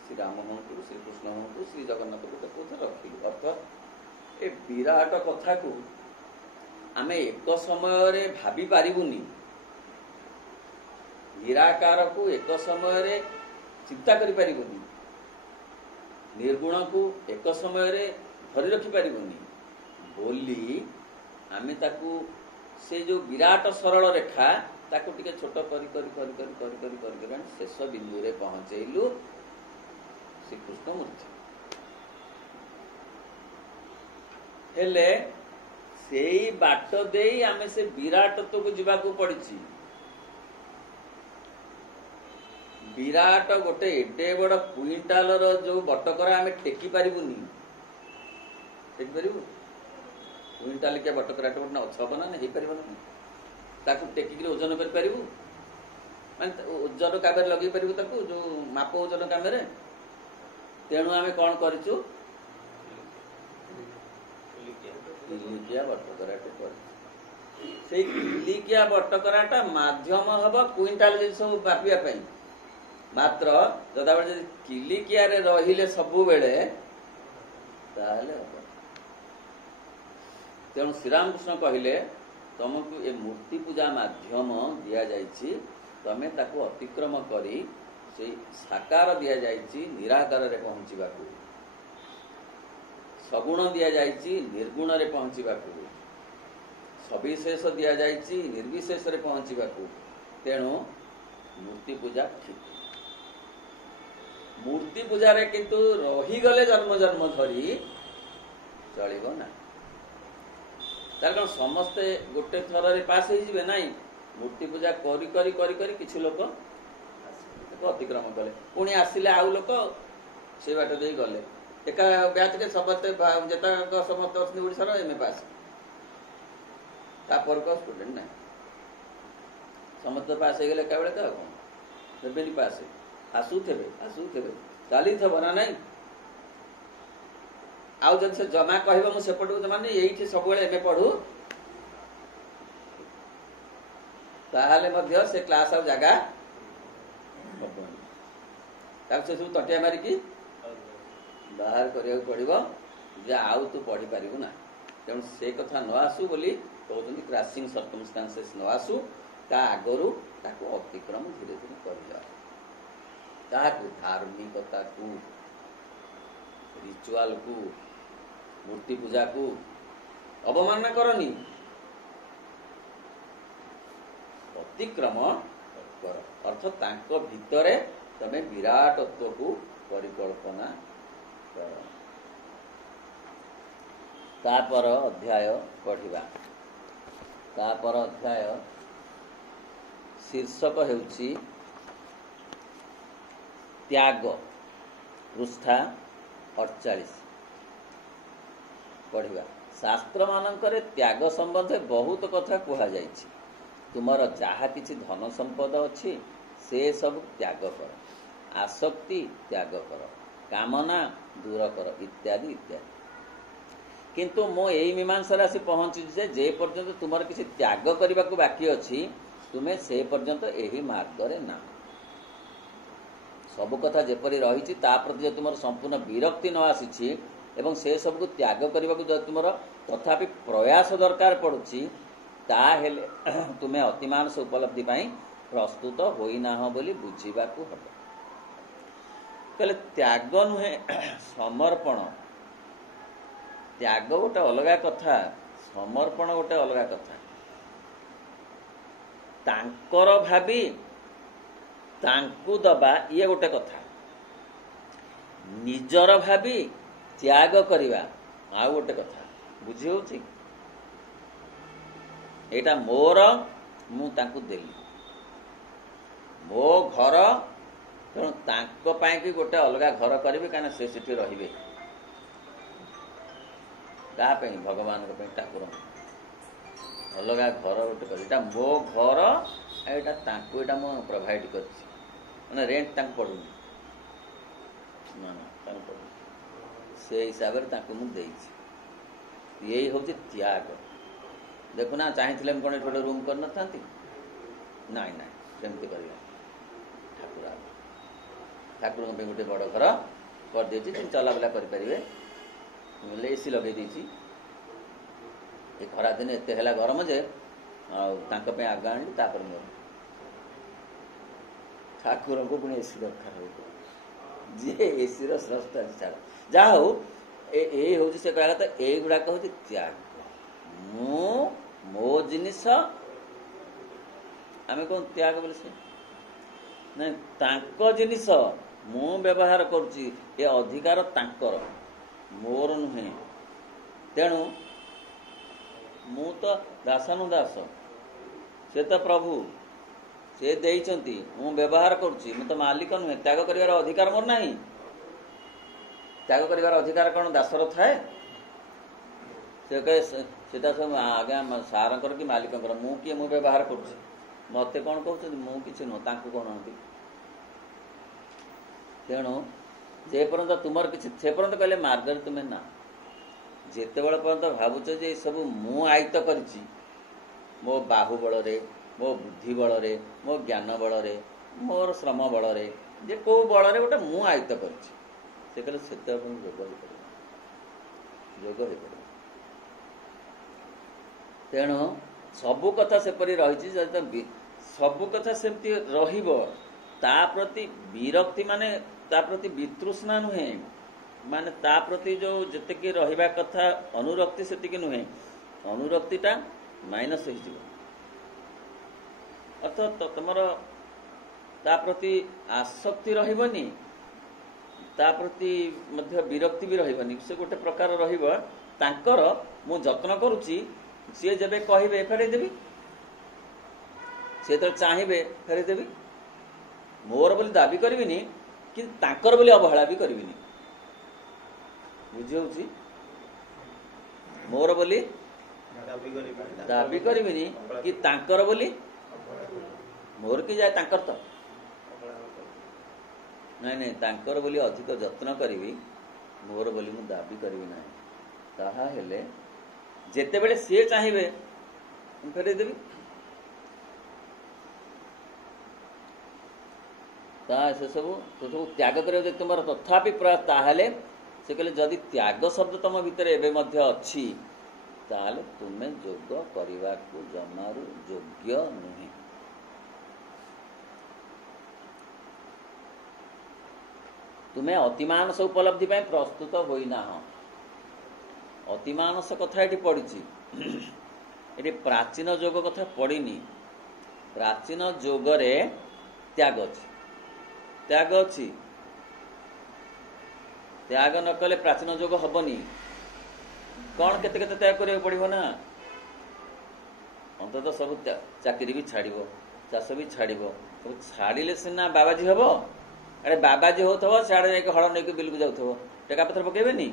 श्री राम हूँ श्री कृष्ण हूँ श्री जगन्नाथ गोटे कोथे रखिलु अर्थ ए विराट कथा को आमे एक समय रे भाबी पारिबुनी। निराकार को एक समय रे चिंता करि पारिबुनी। निर्गुण को एक समय रे धरि रखि पारिबुनी बोली आमे ताकू से जो विराट सरल रेखा ताकू टिके छोट करी करी करी करी करी करी करी करी शेष बिंदु रे पहुंचेलु श्री कृष्ण मूर्ति हेले सेई बाट देई आमे से विराटत्व को जीवाकू पड़िछि। विराट गोटे एडे बड़ क्विंटाल जो बटकरा आमे टेकी पारिबुनी टेकी पारिबु क्विंटाल के बटकरा ना छब ना हे पारिबो ना ताकू टेकी ओजन कर पारिबु माने ओजन काबे लगे पारिबु ताकू जो माप ओजन कामे रे। तेणु आमे कोन करिचु किलिकिया बटकराटे कर से किलिकिया बटकराटा माध्यम हबो क्विंटाल जिस बापिया पई मात्र जदा बेले जदि किलिकिया रे रहिले सबु बेले ताले हबो। तेणु श्रीरामकृष्ण कहले तुमको ए मूर्ति पूजा माध्यम दिया जाइछि तमे ताको अतिक्रम करी से साकार दिया जाइछि निराकार रे पहुंचीबाकू सगुण दिया जाइछि निर्गुण रे पहुंचीबाकू सविशेष दिया जाइछि निर्विशेष रे पहुंचीबाकू। तेणु मूर्ति पूजा ठीक। मूर्ति पूजा रे किंतु रही गले जन्म जन्म धरी चलिबो ना तार कारण समस्ते गोटे थर रे पास हो जिवे नाही। मूर्ति पूजा करी करी करी करी किछि लोक अतिक्रम कले पुणी आसिले आउ लोक से बाट दे गले एका बैच के समस्ते जेता समस्त ओडिसा रो एमए पास तापर को स्टूडेंट ना ସମସ୍ତେ ପାସ୍ ହେଇଗଲେ ଏକାବେଳେ ତ ଆଉ କ'ଣ ଦେବେନି ପାସ୍ ଆସୁଥିବେ ଚାଲିଥିବ ନା ନାଇଁ। ଆଉ ଯଦି ସେ ଜମା କହିବ ମୁଁ ସେପଟକୁ ଜମା ନେଇ ଏଇଠି ସବୁବେଳେ ଏବେ ପଢୁ, ତାହେଲେ ମଧ୍ୟ ସେ କ୍ଲାସ୍ ଆଉ ଜାଗା ହବନି। ତାକୁ ସେ ସବୁ ତଟିଆ ମାରିକି ବାହାର କରିବାକୁ ପଡ଼ିବ ଯେ ଆଉ ତୁ ପଢ଼ିପାରିବୁ ନା। ତେଣୁ ସେ କଥା ନ ଆସୁ ବୋଲି କହୁଛନ୍ତି କ୍ରାସିଂ ସର୍କମଷ୍ଟାନ୍ସେସ୍ ନ ଆସୁ, ତା ଆଗରୁ ତାକୁ ଅତିକ୍ରମ ଧୀରେ ଧୀରେ କରିଯାଅ। ତାହାକୁ ଧାର୍ମିକତାକୁ, ରିଚୁଆଲକୁ, ମୂର୍ତ୍ତି ପୂଜାକୁ ଅବମାନନା କରନି, ଅତିକ୍ରମ କର। ଅର୍ଥାତ୍ ତାଙ୍କ ଭିତରେ ତମେ ବିରାଟତ୍ୱକୁ ପରିକଳ୍ପନା କର। ତାପର ଅଧ୍ୟାୟ ପଢ଼ିବା। ତାପର ଅଧ୍ୟାୟ ଶୀର୍ଷକ ହେଉଛି ତ୍ୟାଗ, ପୃଷ୍ଠା 48 ପଢ଼ିବା। ଶାସ୍ତ୍ରମାନଙ୍କରେ ତ୍ୟାଗ ସମ୍ବନ୍ଧରେ ବହୁତ କଥା କୁହାଯାଇଛି। ତୁମର ଯାହା କିଛି ଧନ ସମ୍ପଦ ଅଛି ସେ ସବୁ ତ୍ୟାଗ କର, ଆସକ୍ତି ତ୍ୟାଗ କର, କାମନା ଦୂର କର, ଇତ୍ୟାଦି ଇତ୍ୟାଦି। କିନ୍ତୁ ମୁଁ ଏଇ ମୀମାଂସାରେ ଆସି ପହଞ୍ଚିଛି ଯେ ପର୍ଯ୍ୟନ୍ତ ତୁମର କିଛି ତ୍ୟାଗ କରିବାକୁ ବାକି ଅଛି ତୁମେ ସେ ପର୍ଯ୍ୟନ୍ତ ଏହି ମାର୍ଗରେ ନାହ। ସବୁ କଥା ଯେପରି ରହିଛି ତା ପ୍ରତି ଯଦି ତୁମର ସମ୍ପୂର୍ଣ୍ଣ ବିରକ୍ତି ନ ଆସିଛି ଏବଂ ସେ ସବୁକୁ ତ୍ୟାଗ କରିବାକୁ ଯଦି ତୁମର ତଥାପି ପ୍ରୟାସ ଦରକାର ପଡ଼ୁଛି, ତାହେଲେ ତୁମେ ଅତିମାନସ ଉପଲବ୍ଧି ପାଇଁ ପ୍ରସ୍ତୁତ ହୋଇନାହ ବୋଲି ବୁଝିବାକୁ ହେବ। କହିଲେ ତ୍ୟାଗ ନୁହେଁ ସମର୍ପଣ। ତ୍ୟାଗ ଗୋଟେ ଅଲଗା କଥା, ସମର୍ପଣ ଗୋଟେ ଅଲଗା କଥା। ତାଙ୍କର ଭାବି ତାଙ୍କୁ ଦବା ଇଏ ଗୋଟେ କଥା, ନିଜର ଭାବି ତ୍ୟାଗ କରିବା ଆଉ ଗୋଟେ କଥା। ବୁଝି ହେଉଛି? ଏଇଟା ମୋର, ମୁଁ ତାଙ୍କୁ ଦେଲି, ମୋ ଘର, ତେଣୁ ତାଙ୍କ ପାଇଁ କି ଗୋଟେ ଅଲଗା ଘର କରିବି, କାହିଁକିନା ସେ ସେଠି ରହିବେ। କାହା ପାଇଁ? ଭଗବାନଙ୍କ ପାଇଁ, ଠାକୁରଙ୍କ ଅଲଗା ଘର ଗୋଟେ କରି, ଏଇଟା ମୋ ଘର, ଏଇଟା ତାଙ୍କୁ, ଏଇଟା ମୁଁ ପ୍ରୋଭାଇଡ୍ କରିଛି, ମାନେ ରେଣ୍ଟ ତାଙ୍କୁ ପଡ଼ୁନି, ନା ତାଙ୍କୁ ପଡ଼ୁନି, ସେ ହିସାବରେ ତାଙ୍କୁ ମୁଁ ଦେଇଛି। ଏଇ ହେଉଛି ତ୍ୟାଗ। ଦେଖୁନା, ଚାହିଁଥିଲେ ମୁଁ କ'ଣ ଏଠି ଗୋଟେ ରୁମ୍ କରିନଥାନ୍ତି? ନାଇଁ ନାଇଁ, ସେମିତି କରିବା। ଠାକୁରଙ୍କ ପାଇଁ ଗୋଟେ ବଡ଼ ଘର କରିଦେଇଛି, ଯେମିତି ଚଲାବୁଲା କରିପାରିବେ। ଏସି ଲଗେଇ ଦେଇଛି। ଏ ଖରାଦିନେ ଏତେ ହେଲା ଗରମ ଯେ ଆଉ ତାଙ୍କ ପାଇଁ ଆଗ ଆଣିଲି, ତାପରେ ମୋର। ଠାକୁରଙ୍କୁ ପୁଣି ଏସି ଦରକାର ହବ, ଯିଏ ଏସିର ସ୍ରଷ୍ଟା ଛାଡ଼। ଯାହା ହଉ, ଏଇ ହେଉଛି ସେ କହିବା କଥା, ଏଇଗୁଡ଼ାକ ହେଉଛି ତ୍ୟାଗ। ମୁଁ ମୋ ଜିନିଷ, ଆମେ କଣ ତ୍ୟାଗ ବୋଲି ସେ ନାଇଁ, ତାଙ୍କ ଜିନିଷ ମୁଁ ବ୍ୟବହାର କରୁଛି, ଏ ଅଧିକାର ତାଙ୍କର, ମୋର ନୁହେଁ। ତେଣୁ ମୁଁ ତ ଦାସାନୁଦାସ, ସେ ତ ପ୍ରଭୁ, ସେ ଦେଇଛନ୍ତି, ମୁଁ ବ୍ୟବହାର କରୁଛି, ମୁଁ ତ ମାଲିକ ନୁହେଁ। ତ୍ୟାଗ କରିବାର ଅଧିକାର ମୋର ନାହିଁ। ତ୍ୟାଗ କରିବାର ଅଧିକାର କ'ଣ ଦାସର ଥାଏ? ସେ କହେ ସେଟା ସବୁ ଆଜ୍ଞା ସାରଙ୍କର କି ମାଲିକଙ୍କର, ମୁଁ କିଏ? ମୁଁ ବ୍ୟବହାର କରୁଛି, ମତେ କ'ଣ କହୁଛନ୍ତି? ମୁଁ କିଛି ନୁହଁ, ତାଙ୍କୁ କହୁନାହାନ୍ତି। ତେଣୁ ଯେପର୍ଯ୍ୟନ୍ତ ତୁମର କିଛି, ସେ ପର୍ଯ୍ୟନ୍ତ କହିଲେ ମାର୍ଗରେ ତୁମେ ନା। ଯେତେବେଳେ ପର୍ଯ୍ୟନ୍ତ ଭାବୁଛ ଯେ ଏସବୁ ମୁଁ ଆୟତ୍ତ କରିଛି, ମୋ ବାହୁବଳରେ, ମୋ ବୁଦ୍ଧି ବଳରେ, ମୋ ଜ୍ଞାନ ବଳରେ, ମୋର ଶ୍ରମ ବଳରେ, ଯେ କେଉଁ ବଳରେ ଗୋଟେ ମୁଁ ଆୟତ୍ତ କରିଛି, ସେ କହିଲେ ସେତେବେଳେ ଯୋଗ ହୋଇପାରିବ, ଯୋଗ ହୋଇପାରିବ। ତେଣୁ ସବୁ କଥା ସେପରି ରହିଛି, ଯଦି ସବୁ କଥା ସେମିତି ରହିବ, ତା ପ୍ରତି ବିରକ୍ତି, ମାନେ ତା ପ୍ରତି ବିତୃଷ୍ଣା ନୁହେଁ, ମାନେ ତା ପ୍ରତି ଯେଉଁ ଯେତିକି ରହିବା କଥା ଅନୁରକ୍ତି ସେତିକି ନୁହେଁ, ଅନୁରକ୍ତିଟା ମାଇନସ୍ ହେଇଯିବ। ଅର୍ଥାତ୍ ତମର ତା ପ୍ରତି ଆସକ୍ତି ରହିବନି, ତା ପ୍ରତି ମଧ୍ୟ ବିରକ୍ତି ବି ରହିବନି, ସେ ଗୋଟେ ପ୍ରକାର ରହିବ। ତାଙ୍କର ମୁଁ ଯତ୍ନ କରୁଛି, ସିଏ ଯେବେ କହିବେ ଫେରେଇଦେବି, ସିଏ ଯେତେବେଳେ ଚାହିଁବେ ଫେରେଇଦେବି। ମୋର ବୋଲି ଦାବି କରିବିନି, କିନ୍ତୁ ତାଙ୍କର ବୋଲି ଅବହେଳା ବି କରିବିନି। ବୁଝି ହେଉଛି? ମୋର ବୋଲି ଦାବି କରିବିନି, କି ତାଙ୍କର ବୋଲି मोर कि जाए तांकर तो नहीं नहीं तांकर बोली अधिक जत्न करी मोर बोली मु दाबी करी ना ताहा हेले जेते बेले सी चाहिए फेर देवी से सब त्याग कर तुम तथापि प्रयास ताहले से कहले जदि त्याग शब्द तुम भितर एबे मध्य अच्छी ताहले तुमे जोग करने को जमारू योग्य नुहे। तुम्हें अतिमानस उपलब्धि पाई प्रस्तुत होना अतिमानस कथा ये पड़ी ये प्राचीन जोग कथा पड़नी। प्राचीन जोगरे त्याग अच्छी त्याग अच्छी त्याग न कले प्राचीन जोग हबनी कौन केते केते त्याग करिया पड़िबो ना अंत तो सब चाकरी भी छाड़िबो चाष भी छाड़िबो सब छाड़िले सिना बाबाजी हबो। अरे बाबाजी होथबो सियाड़े जाके हळ नेके बिल को जाउथबो टेका पत्र पकेबेनी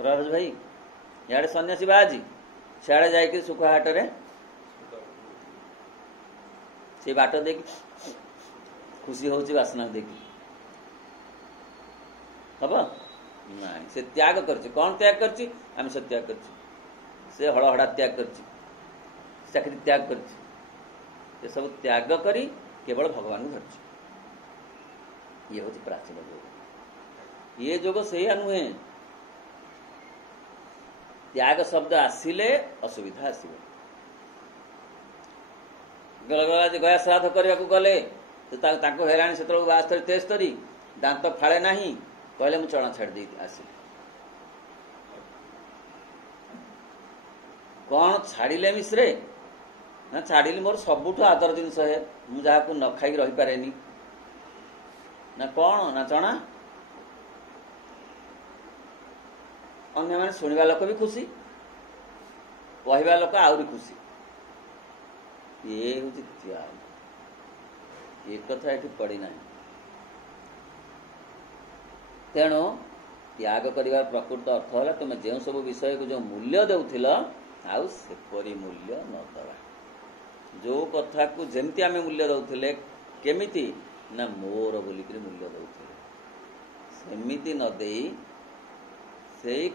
राज भाई याडे सन्यासी बाजी सियाड़े जाके सुखा हाट रे से बाट देखि खुशी होची वासना देखि हबो नहीं से त्याग करछि कौन त्याग करछि हम से त्याग करछि से हड़हड़ा त्याग करछि चाकरी त्याग करछि ये सब त्याग करी केवल भगवान को धरछि। ये होची प्राचीन योग। ये जोग से नुहे त्याग शब्द आसिले असुविधा आसिबो गलगला जे गया श्राद्ध करने को गले तो हेराणी से 72 73 दांत फाड़े नहीं कहले मु चना छाड़ दी आसी कौन छाड़िले मिश्रे ना छाड़िली मोर सबुठु आदर जिनस है मु जहाँ को न खाई रही पारे ना कौन ना चना अन्य माने सुनिबा लोक भी खुशी कहवा लोक आउरी खुशी। ये हूँ त्याग ये कथा ये पड़ी ना तेणु त्याग करिवार प्रकृत अर्थ है तुम जो सब विषय को जो मूल्य देउथिल आउ सेपरी मूल्य न दवा जो कथा को जेमती आमे मूल्य दउथिले केमिति ना मोर बोलिक मूल्य दउथिले सेमिति न देई सेही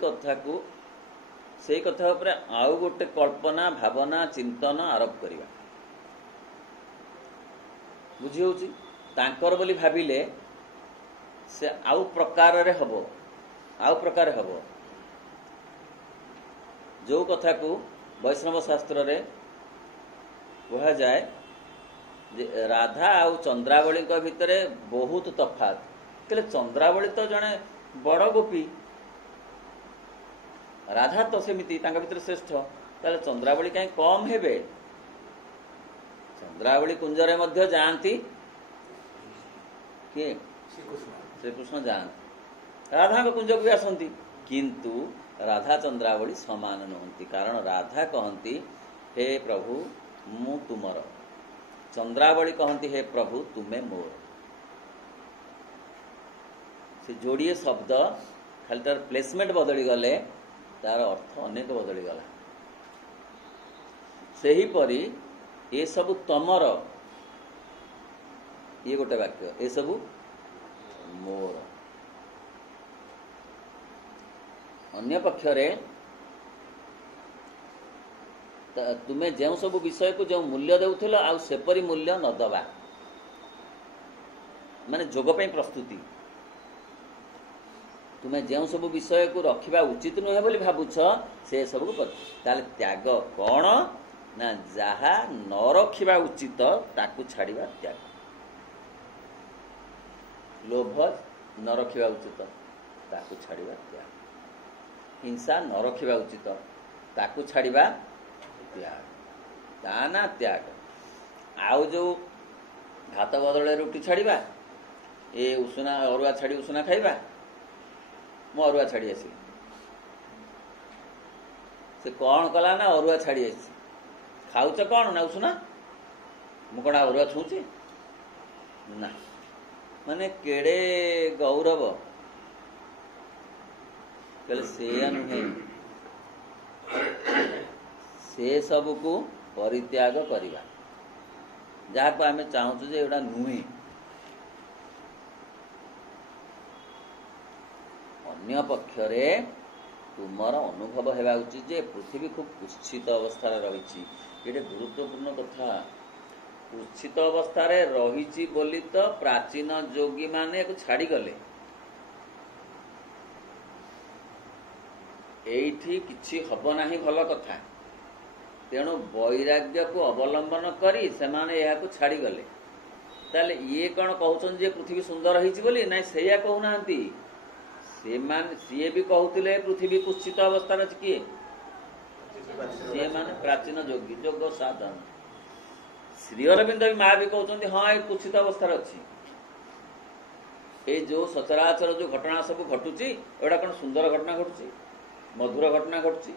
कथा उपरे आउ गोटे कल्पना भावना चिंतन आरोप करिवा बुझी होची तांकर बोली भाबिले से आउ प्रकार रे हबो आउ प्रकार हबो जो कथा को वैष्णव शास्त्र रे कहा जाए जे राधा आउ चंद्रावली को भितरे बहुत तफात कहले चंद्रावली तो जने बड़ गोपी राधा तो सेमिति तांका भितर श्रेष्ठ ताले चंद्रावली कहीं कम हेबे चंद्रावली कुंजरे मध्य जानती किए श्री कृष्ण जानती राधा को कुंज भी आसती किंतु राधा चंद्रावली समान नहंती कारण राधा कहती हे प्रभु मु तुमर चंद्रावली कहती हे प्रभु तुमे मोर से जोड़िए शब्द खाली तार प्लेसमेंट बदली गले तार अर्थ अनेक बदली गला सही परी ये सब तमर ये गोटे वाक्य ये सब मोर अन्य पक्षरे तुम्हें जो सब विषय को जो मूल्य देउथिल आ सेपरी मूल्य न दबा माने जोग पे प्रस्तुति तुम्हें जो सब विषय को रखिबा उचित नुहे बोली भाबुछ से सब को ताले त्याग कौन ना जहा न रखिबा उचित ताकू छाड़िबा त्याग लोभ न रखिबा उचित ताकू छाड़िबा त्याग हिंसा न रखिबा उचित ताकू छाड़िबा त्याग दाना त्याग आउ जो भात बदले रुटी छाड़िबा ए उषुना अरुआ छाड़ी उषुना खाइबा मु अरुआ छाड़ी आसी से कौन कला ना अरुआ छाड़ी आसी खाऊच कौन ना उषुना मु कौन अरुआ छूची ना माने केड़े गौरव कल से नुहे से सब को परित्याग करिबा जहाको आमे चाहूँ जे एटा नुहे। अन्य पक्षरे तुमर अनुभव हेबा उचित जे पृथ्वी खूब कुत्सित अवस्था रही। ये गुरुत्वपूर्ण कथा। कुत्सित अवस्था रही बोली तो प्राचीन योगी माने छाड़ी गले। एठी किछि हब नाही भल कथा। तेणु वैराग्य को अवलंबन करी सेमाने यहा को छाड़ी गले। ताले ये कौन कहउछन जे पृथ्वी सुंदर होईछि बोली ना सेया कहू नाहंती। सीए भी कहते पृथ्वी कुत्सित अवस्था किए सी माने प्राचीन योगी जोग साधन। श्री अरविंद भी माँ भी कहते हाँ ये कुत्सित अवस्था अच्छी। ये जो सचराचर जो घटना सब घटुची एटा कौन सुंदर घटना घटुची मधुर घटना घटुची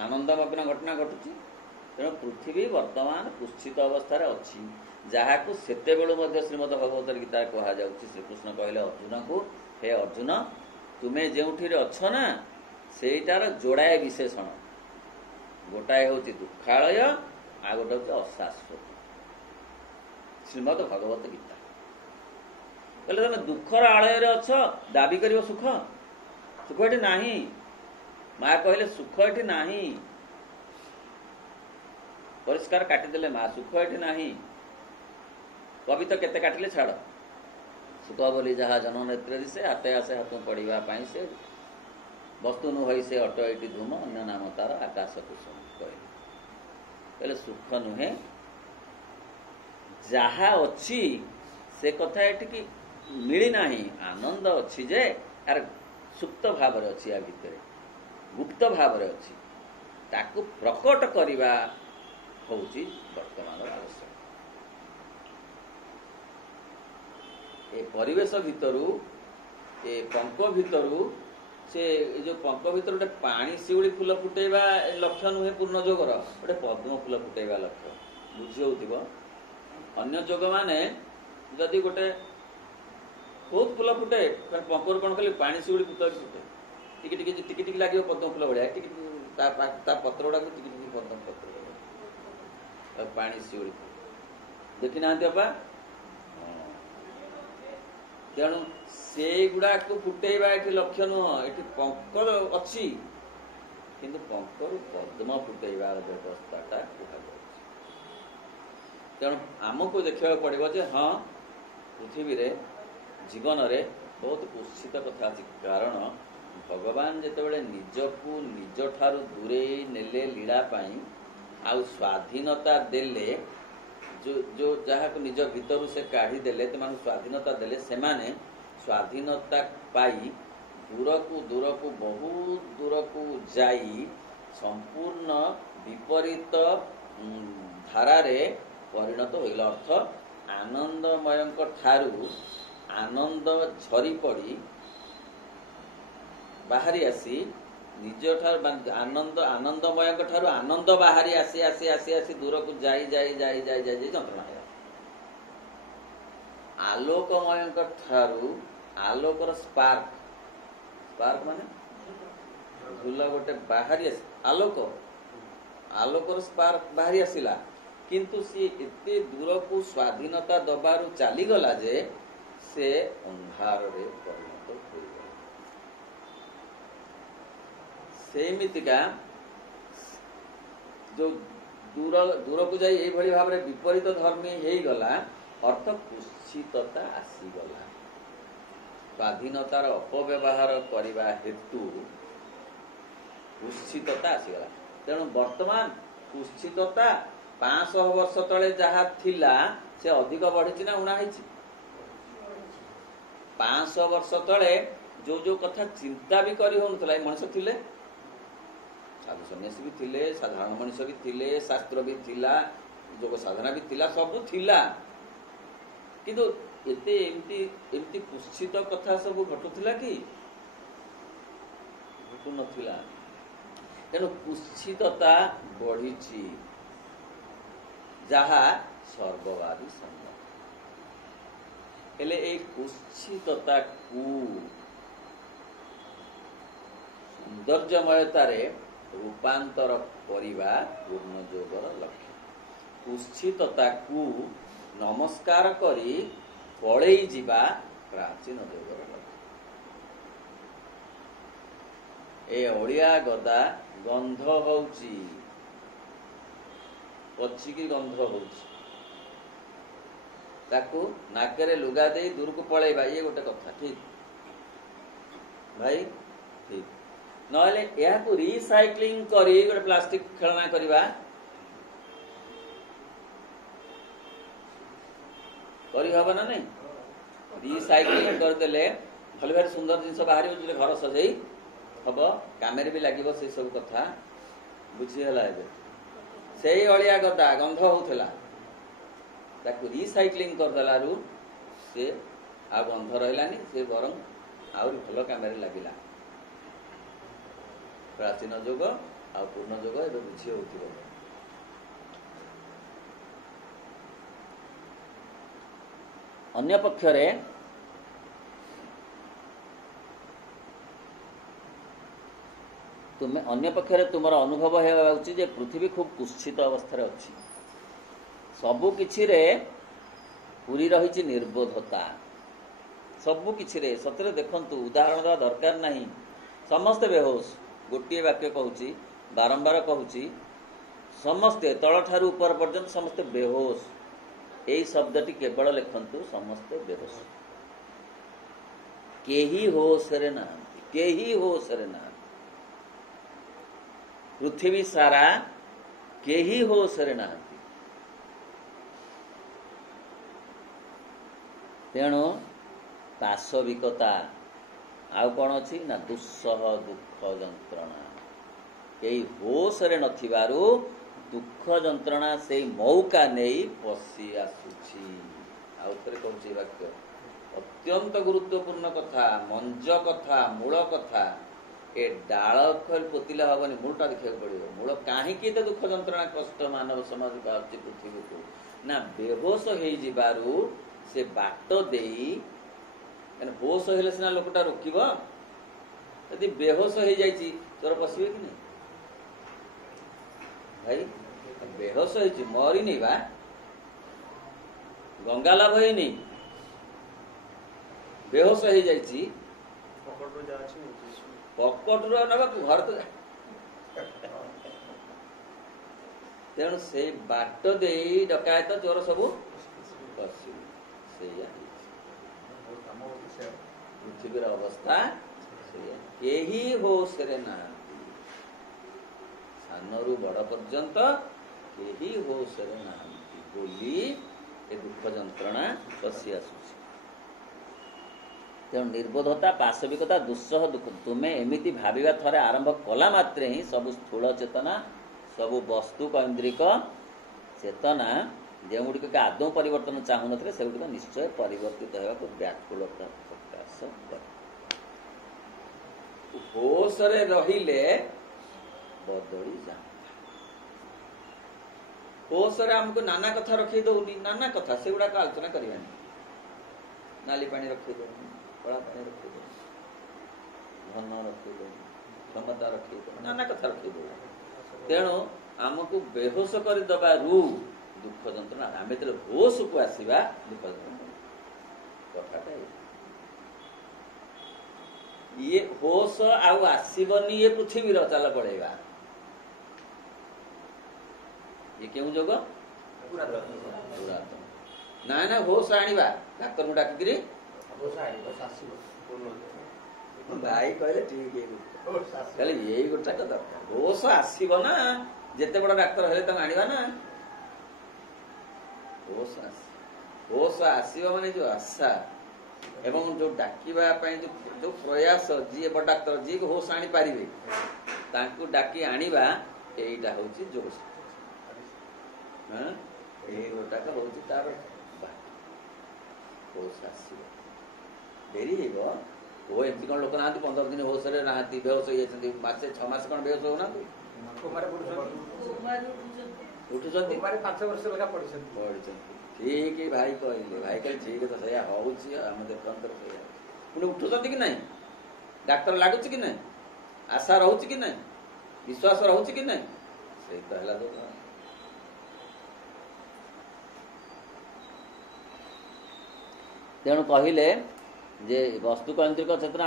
आनंदमग्न घटना घटुची। तेणु पृथ्वी वर्तमान कुत्सित अवस्था अच्छी जहां सेते बेलू श्रीमद भगवत गीता कह जाउछि। श्रीकृष्ण कहले अर्जुन को हे अर्जुन तुमे जोठिरे अच्छ ना सेटार जोड़ाए विशेषण गोटाए होची दुखालय आ गोटे होची अशाश्वत। श्रीमद भगवत गीता कहले तुम दुखर आलय अच्छ दाबी करियो सुख सुख एठी नाही। माँ कहले सुख एठी नाही परिष्कार काटिदेले माँ सुख एठी नाही। कवि तो केते काटिले छाड़ सुख बोली जहा जन नेत्र दिशे हाथे आसे हाथ पड़ा से वस्तु नुहई से अट एटी धूम अन्य नाम तार आकाश कुसुम कहले सुख नुहे जहा अच्छी से कथा एटिकी मिली नाही। आनंद अच्छी जे यार सुप्त भाव अच्छी या भितर गुप्त भाव अच्छी ताकू प्रकट करवा होची वर्तमान आवश्यक। ए परिवेश भितरू ए पंक भितरू से जो पंक भितर गोटे पानी शिउली फूल फुटेवा लक्ष्य नुहे पूर्ण जोगर गोटे पद्म फूल फुटेवा लक्ष्य बुझी होतिबो। अन्य जोग माने जदि गोटे बहुत फूल फुटे पंकर कौन कले पानी शिउली फुटे टिकी टिकी लगे पद्म फूल भाया ता पत्र गुड़ा टिकी पद्म पत्र पानी शिउली देखी ना अपा। तेणु से गुड़ा को फुटेवा ये लक्ष्य नुह ये पंकर अच्छी किंतु पंकर पद्म फुटेबार व्यवस्थाटा कहुच्छे। तेणु आमको देखा पड़ो जे हाँ पृथ्वी रे जीवन रे बहुत कुत्सित कथा अच्छी। कारण भगवान जितेबाला निजकू निज ठारू दूरे नेले लीला पाई आउ स्वाधीनता देले जो जो जहाँ को निज भीतर से काढ़ी देले स्वाधीनता देले से माने स्वाधीनता पाई दूर को बहुत दूर को जाई संपूर्ण विपरीत धारा रे परिणत होइला। अर्थ आनंदमय ठारू आनंद झरी पड़ी बाहरी आसी निज ठार आनंद आनंदमय ठारू आनंद बाहरी आसी आसी आसी आसी दूर को जाई जाई जाई जाई जाई जंत्रणा है। आलोकमय ठारू आलोकर स्पार्क स्पार्क माने झुला गोटे बाहरी आसी आलोकर स्पार्क बाहरी आसिला किंतु सी एते दूर को स्वाधीनता दबारु चली गला जे से अंधार रे परिणत हो गला। सेमितिका जो दूर दूर को जाई एई भली भाबरे विपरीत धर्मी हेई गला अर्थ कुत्सितता आसीगला। स्वाधीनतार अपव्यवहार करने हेतु कुत्सितता आसीगला। तेणु वर्तमान कुत्सितता 500 वर्ष तले जहाँ थिला से अधिक बढ़ी ना उणा 500 वर्ष तले जो जो कथा चिंता भी करी होनुतला मनुष्य थिले साधु सन्यासी भी थिले साधारण मनुष्य भी थिले शास्त्र भी थिला जोग साधना भी थिला सब थिला किंतु एते एमती कुत्सित कथा सब घटुला कि घटु नथिला। तेणु कुत्सितता बढ़ी जहा सर्ववादी सम्मत हेले ए कुत्सितता को सौंदर्यमयतारे रूपांतर करिबा पूर्ण जोगर लक्ष्य। कुत्सितताकू नमस्कार करी पळेई जिबा प्राचीन जोगर लक्ष्य। ए ओलिया गदा गंध होउची, पछिकी गंध होउची, ताकू नाकरे लुगा दे दूर को पळेबा, ये गोटे कथा ठीक भाई ठीक। नहले या को रिसाइक्लिंग करी गोटे प्लास्टिक खेलना करिबा करी हबो ना नहीं। रिसाइक्लिंग कर देले भले भारी सुंदर जिनस बाहरी जे घर सजई हबो, कामेरे भी लागिबो, से सब कथा बुझी हला। एबे सेही अलिया गदा गंध होउथला, ताकू रिसाइक्लिंग कर देलारू से आ गंध रहलानी, से बरं आउरी भल कामेरे लागिला। प्राचीन जोग आ पूर्ण जोग एबे बुझी होउथिबो। अन्य पक्षरे तुम्हें अन्य पक्षरे तुमर अनुभव हेबा उचित जे पृथ्वी खूब कुत्सित अवस्था अच्छी। सबु किछि रे पूरी रही निर्बोधता, सबु किछि रे सतरे देखंतु उदाहरण देवा दरकार नहीं। समस्ते बेहोश, गोटे वाक्य कहूची बारंबार कहूची, समस्ते तल ठारू ऊपर पर्यंत समस्ते बेहोश। यही शब्दटी केवल लिखंतु समस्ते बेहोश। केही होश रे नाहंती, केही होश रे नाहंती। पृथ्वी सारा केही होश रे नाहंती। तेणु पाशविकता आउ कौन अच्छी ना दुस्सह दुख जंत्रणा, यही होश रे नथिबारु दुख जंत्रणा से मौका नहीं पशि आसुची। आउ थे कहूँ वाक्य अत्यंत गुरुत्वपूर्ण कथा, मंज कथा, मूल कथा। ए डाल पोतिले हबनी, मूलटा देखा पड़ो। मूल कहीं दुख जंत्रणा कष्ट मानव समाज बाहर पृथ्वी को ना बेहोश हो से बाट दे। होश हेले सिना लोकटा रोकब, यदि बेहोश हो जाइए तोर पशे कि नहीं भाई। बेहोश हो मरी नहीं बा, गंगा लाभ है नहीं, बेहोश हो जाइए पकड़ ना घर तो तेणु से बाट दे डकायत चोर सब पशु पृथ्वीर अवस्था यही होश रे ना। सानरू बड़ पर्यंत यही होश रे ना बोली ए दुख जंत्रणा पशि आसुची। तेणु निर्बोधता, पाशविकता, दुस्सह दुख तुम्हें एमिति भाविबा थरे आरंभ कला मात्रे ही सब स्थूल चेतना, सब वस्तु कैंद्रिक चेतना जोगुड़िक आदौ परिवर्तन चाहू न से निश्चय परिवर्तित होगा व्याकुलता प्रकाश करे। होश रे रहिले बदली जाता। होश रे हमको नाना कथा रखी दौनी, नाना कथा से गुड़ाक आलोचना करवानी। नाली पानी रखी दौनी, कला पानी रखी दौनी, धन रखी दौनी, क्षमता रखी दौनी, नाना कथा रखी दौनी। तेणु आमको बेहोश कर दबारू दुख जंत्रणा, आम जो होश को आसवा दुख जंत्रणा कथाटा ये होश आसबनी। ये पृथ्वी चाल पड़ेगा ये क्यों जोग ना ना होश आनिबा डाक्तर को डाकिरी भाई कहले ठीक है यही गोटा दरकार। होश आसब ना जिते बड़ डाक्तर हेले आनिबा ना। होश आसब माने जो आशा एवं जो डाकिबा जो प्रयास जी बड़ डाक्तर जी होश आनी पारिबे तांकु डाकी आनिबा एटा होची जोश। ए गोटाक होची तार होश आसब डेरी हेबो। वो एमती कौन लोक ना 15 दिन होश रे ना बेहोश हो जाती, मासे 6 मास कौन बेहोश होना उठुଛନ୍ତି 5 वर्ष लगा पढ़ी ठीक है भाई कहले भाई कहले ठीक है तो सया होउची हम देखंतर सया पुणी उठुଛନ୍ତି कि नहीं, डाक्टर लागुची कि नहीं, आशा रहउची कि नहीं, विश्वास रोचे कि नहीं से पहला दुख। तेणु कहले जे वस्तुकैंद्रिक चेतना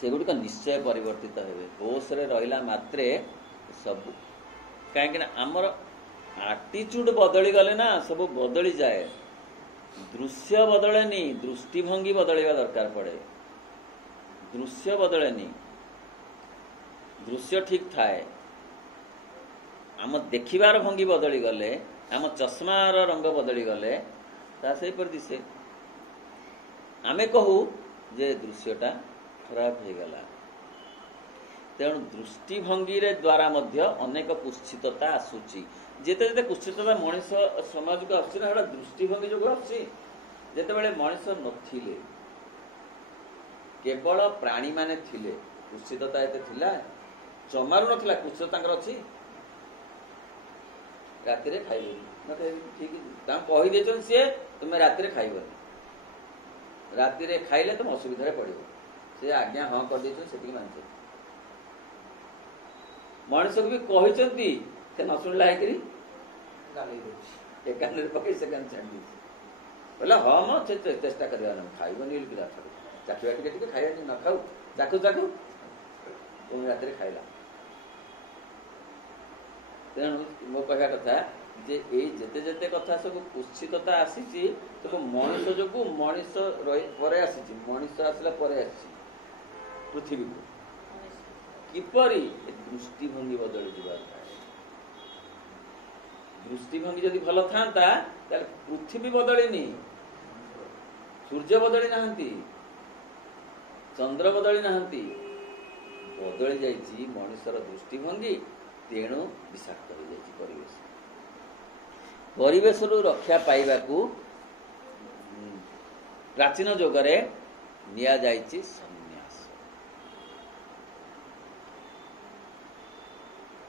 सेगुड़िक निश्चय परिवर्तित हेबे होश रे रहिला मात्रे सब कहीं आमर आटीट्यूड बदली गले ना सब बदली जाए। दृश्य बदलेनी दृष्टिभंगी बदलवा दरकार पड़े। दृश्य बदलेनी दृश्य ठीक थाए आम देखिबार भंगी बदली गले आम चश्मार रंग बदली गले ता से पर दिसे आमे कहू जे दृश्यटा खराब हो गला। तेणु दृष्टिभंगी रे द्वारा मध्य अनेक कुत्सितता आसुची। जेते जेते कुत्सितता मनीष समाज को आसुची ना दृष्टिभंगी जो आसुची। जेतेबेले मनीष नथिले केवल प्राणी माने थिले कुत्सितता एते थिला जमारू नथिला कुत्सित तांकर अछि राति रे खाइबेनी न खाइबेनी ठीक ता कहि देछन से तुमे राति रे खाइबेनी राति रे खाइले तुम असुविधा रे पड़िबो से आज्ञा हां कर देछन सेति मानछे मनीष को भी कहिसंती से न सुनला है करी गाली दे एक कान रे पके से कान छाडी बोला हां म चेष्टा करबा न खाइबो नील पिला छाडी चाखिबा टिके खाइया न खाऊ चाखू चाखू तुम राति रे खाइला। तेणु मो कहया कथा जे ए जेते जेते कथा सब कुत्सितता आसीची सब मनीष जोगु मनीष परे आसीची मनीष आसला परे आसीची पृथ्वी को किपरि दृष्टिभंगी बदली दिबा। दृष्टिभंगी जदि भल थांता ताले पृथ्वी बदलिनी सूर्य बदली नाहंती चंद्र बदली नाहंती बदली जाइची मनीषर दृष्टिभंगी। तेणु विषाक्त हो जाइची परिवेश परिवेश रु रक्षा पाइबाकू प्राचीन जोगरे निया जाइची संन्यास।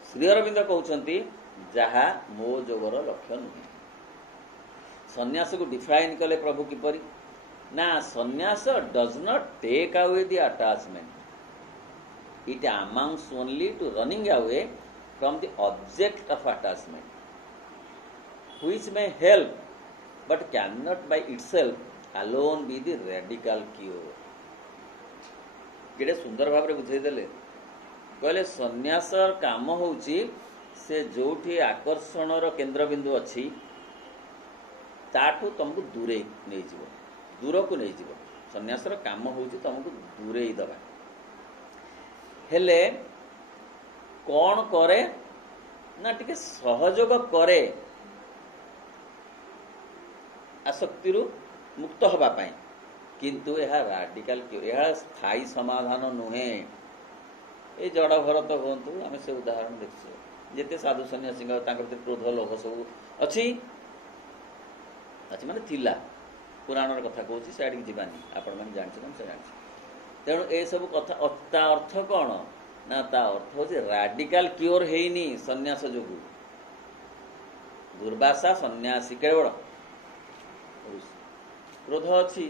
श्री अरविंद कहउछंती जहा मो जोगर लक्ष्य नुहे। संन्यास को डिफाइन कले प्रभु किपरि ना संन्यास does not take away the attachment it amounts only to running away from the object of attachment which may help but cannot by itself alone be the radical cure। केडे सुंदर भाव रे बुझाई देले कहले संन्यास काम होउची से जोठी आकर्षण रो केंद्र बिंदु अछि ताठू तुमको दूरे नै जीवो दूर को नै जीवो। संन्यास रो काम होउची तुमको दूरे ही दबा हेले कौन करे ना टिके सहयोग करे आसक्ति रु मुक्त हवा पाई किंतु यह राडिकल क्यों यह स्थायी समाधान नुहे। ए जड़ भरत होंतु आम से उदाहरण देखिए जेते साधु सन्यासी क्रोध लोभ सब अच्छी अच्छी माने थिला पुराण कथा कहूँ से आड़ जीवानी आपण मैंने जानते से जान। तेणु ए सब कथा अर्थ कौन ना ता अर्थ हो राडिकल क्योर हेनी सन्यास जोगु दुर्वासा सन्यासी केवल क्रोध अच्छी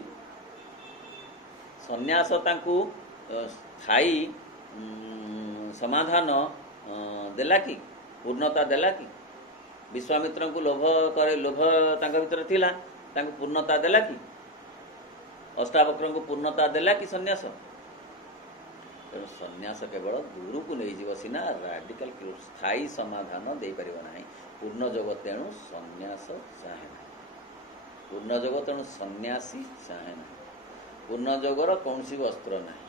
सन्यास तांकु स्थायी समाधान देला कि पूर्णता देला कि विश्वामित्र को लोभ करे लोभ तांका भीतर थिला तांकु पूर्णता देला कि अष्टावक्र को पूर्णता देला कि सन्यास। तेणु सन्यास केवल गुरु को नहीं जीव सीना राडिकल स्थायी समाधान दे परिबो नाही पूर्ण जोग। तेणु सन्यास चाहे ना पूर्ण जोग तेणु सन्यासी चाहे ना पूर्ण जोगर कौन सी वस्त्र नाही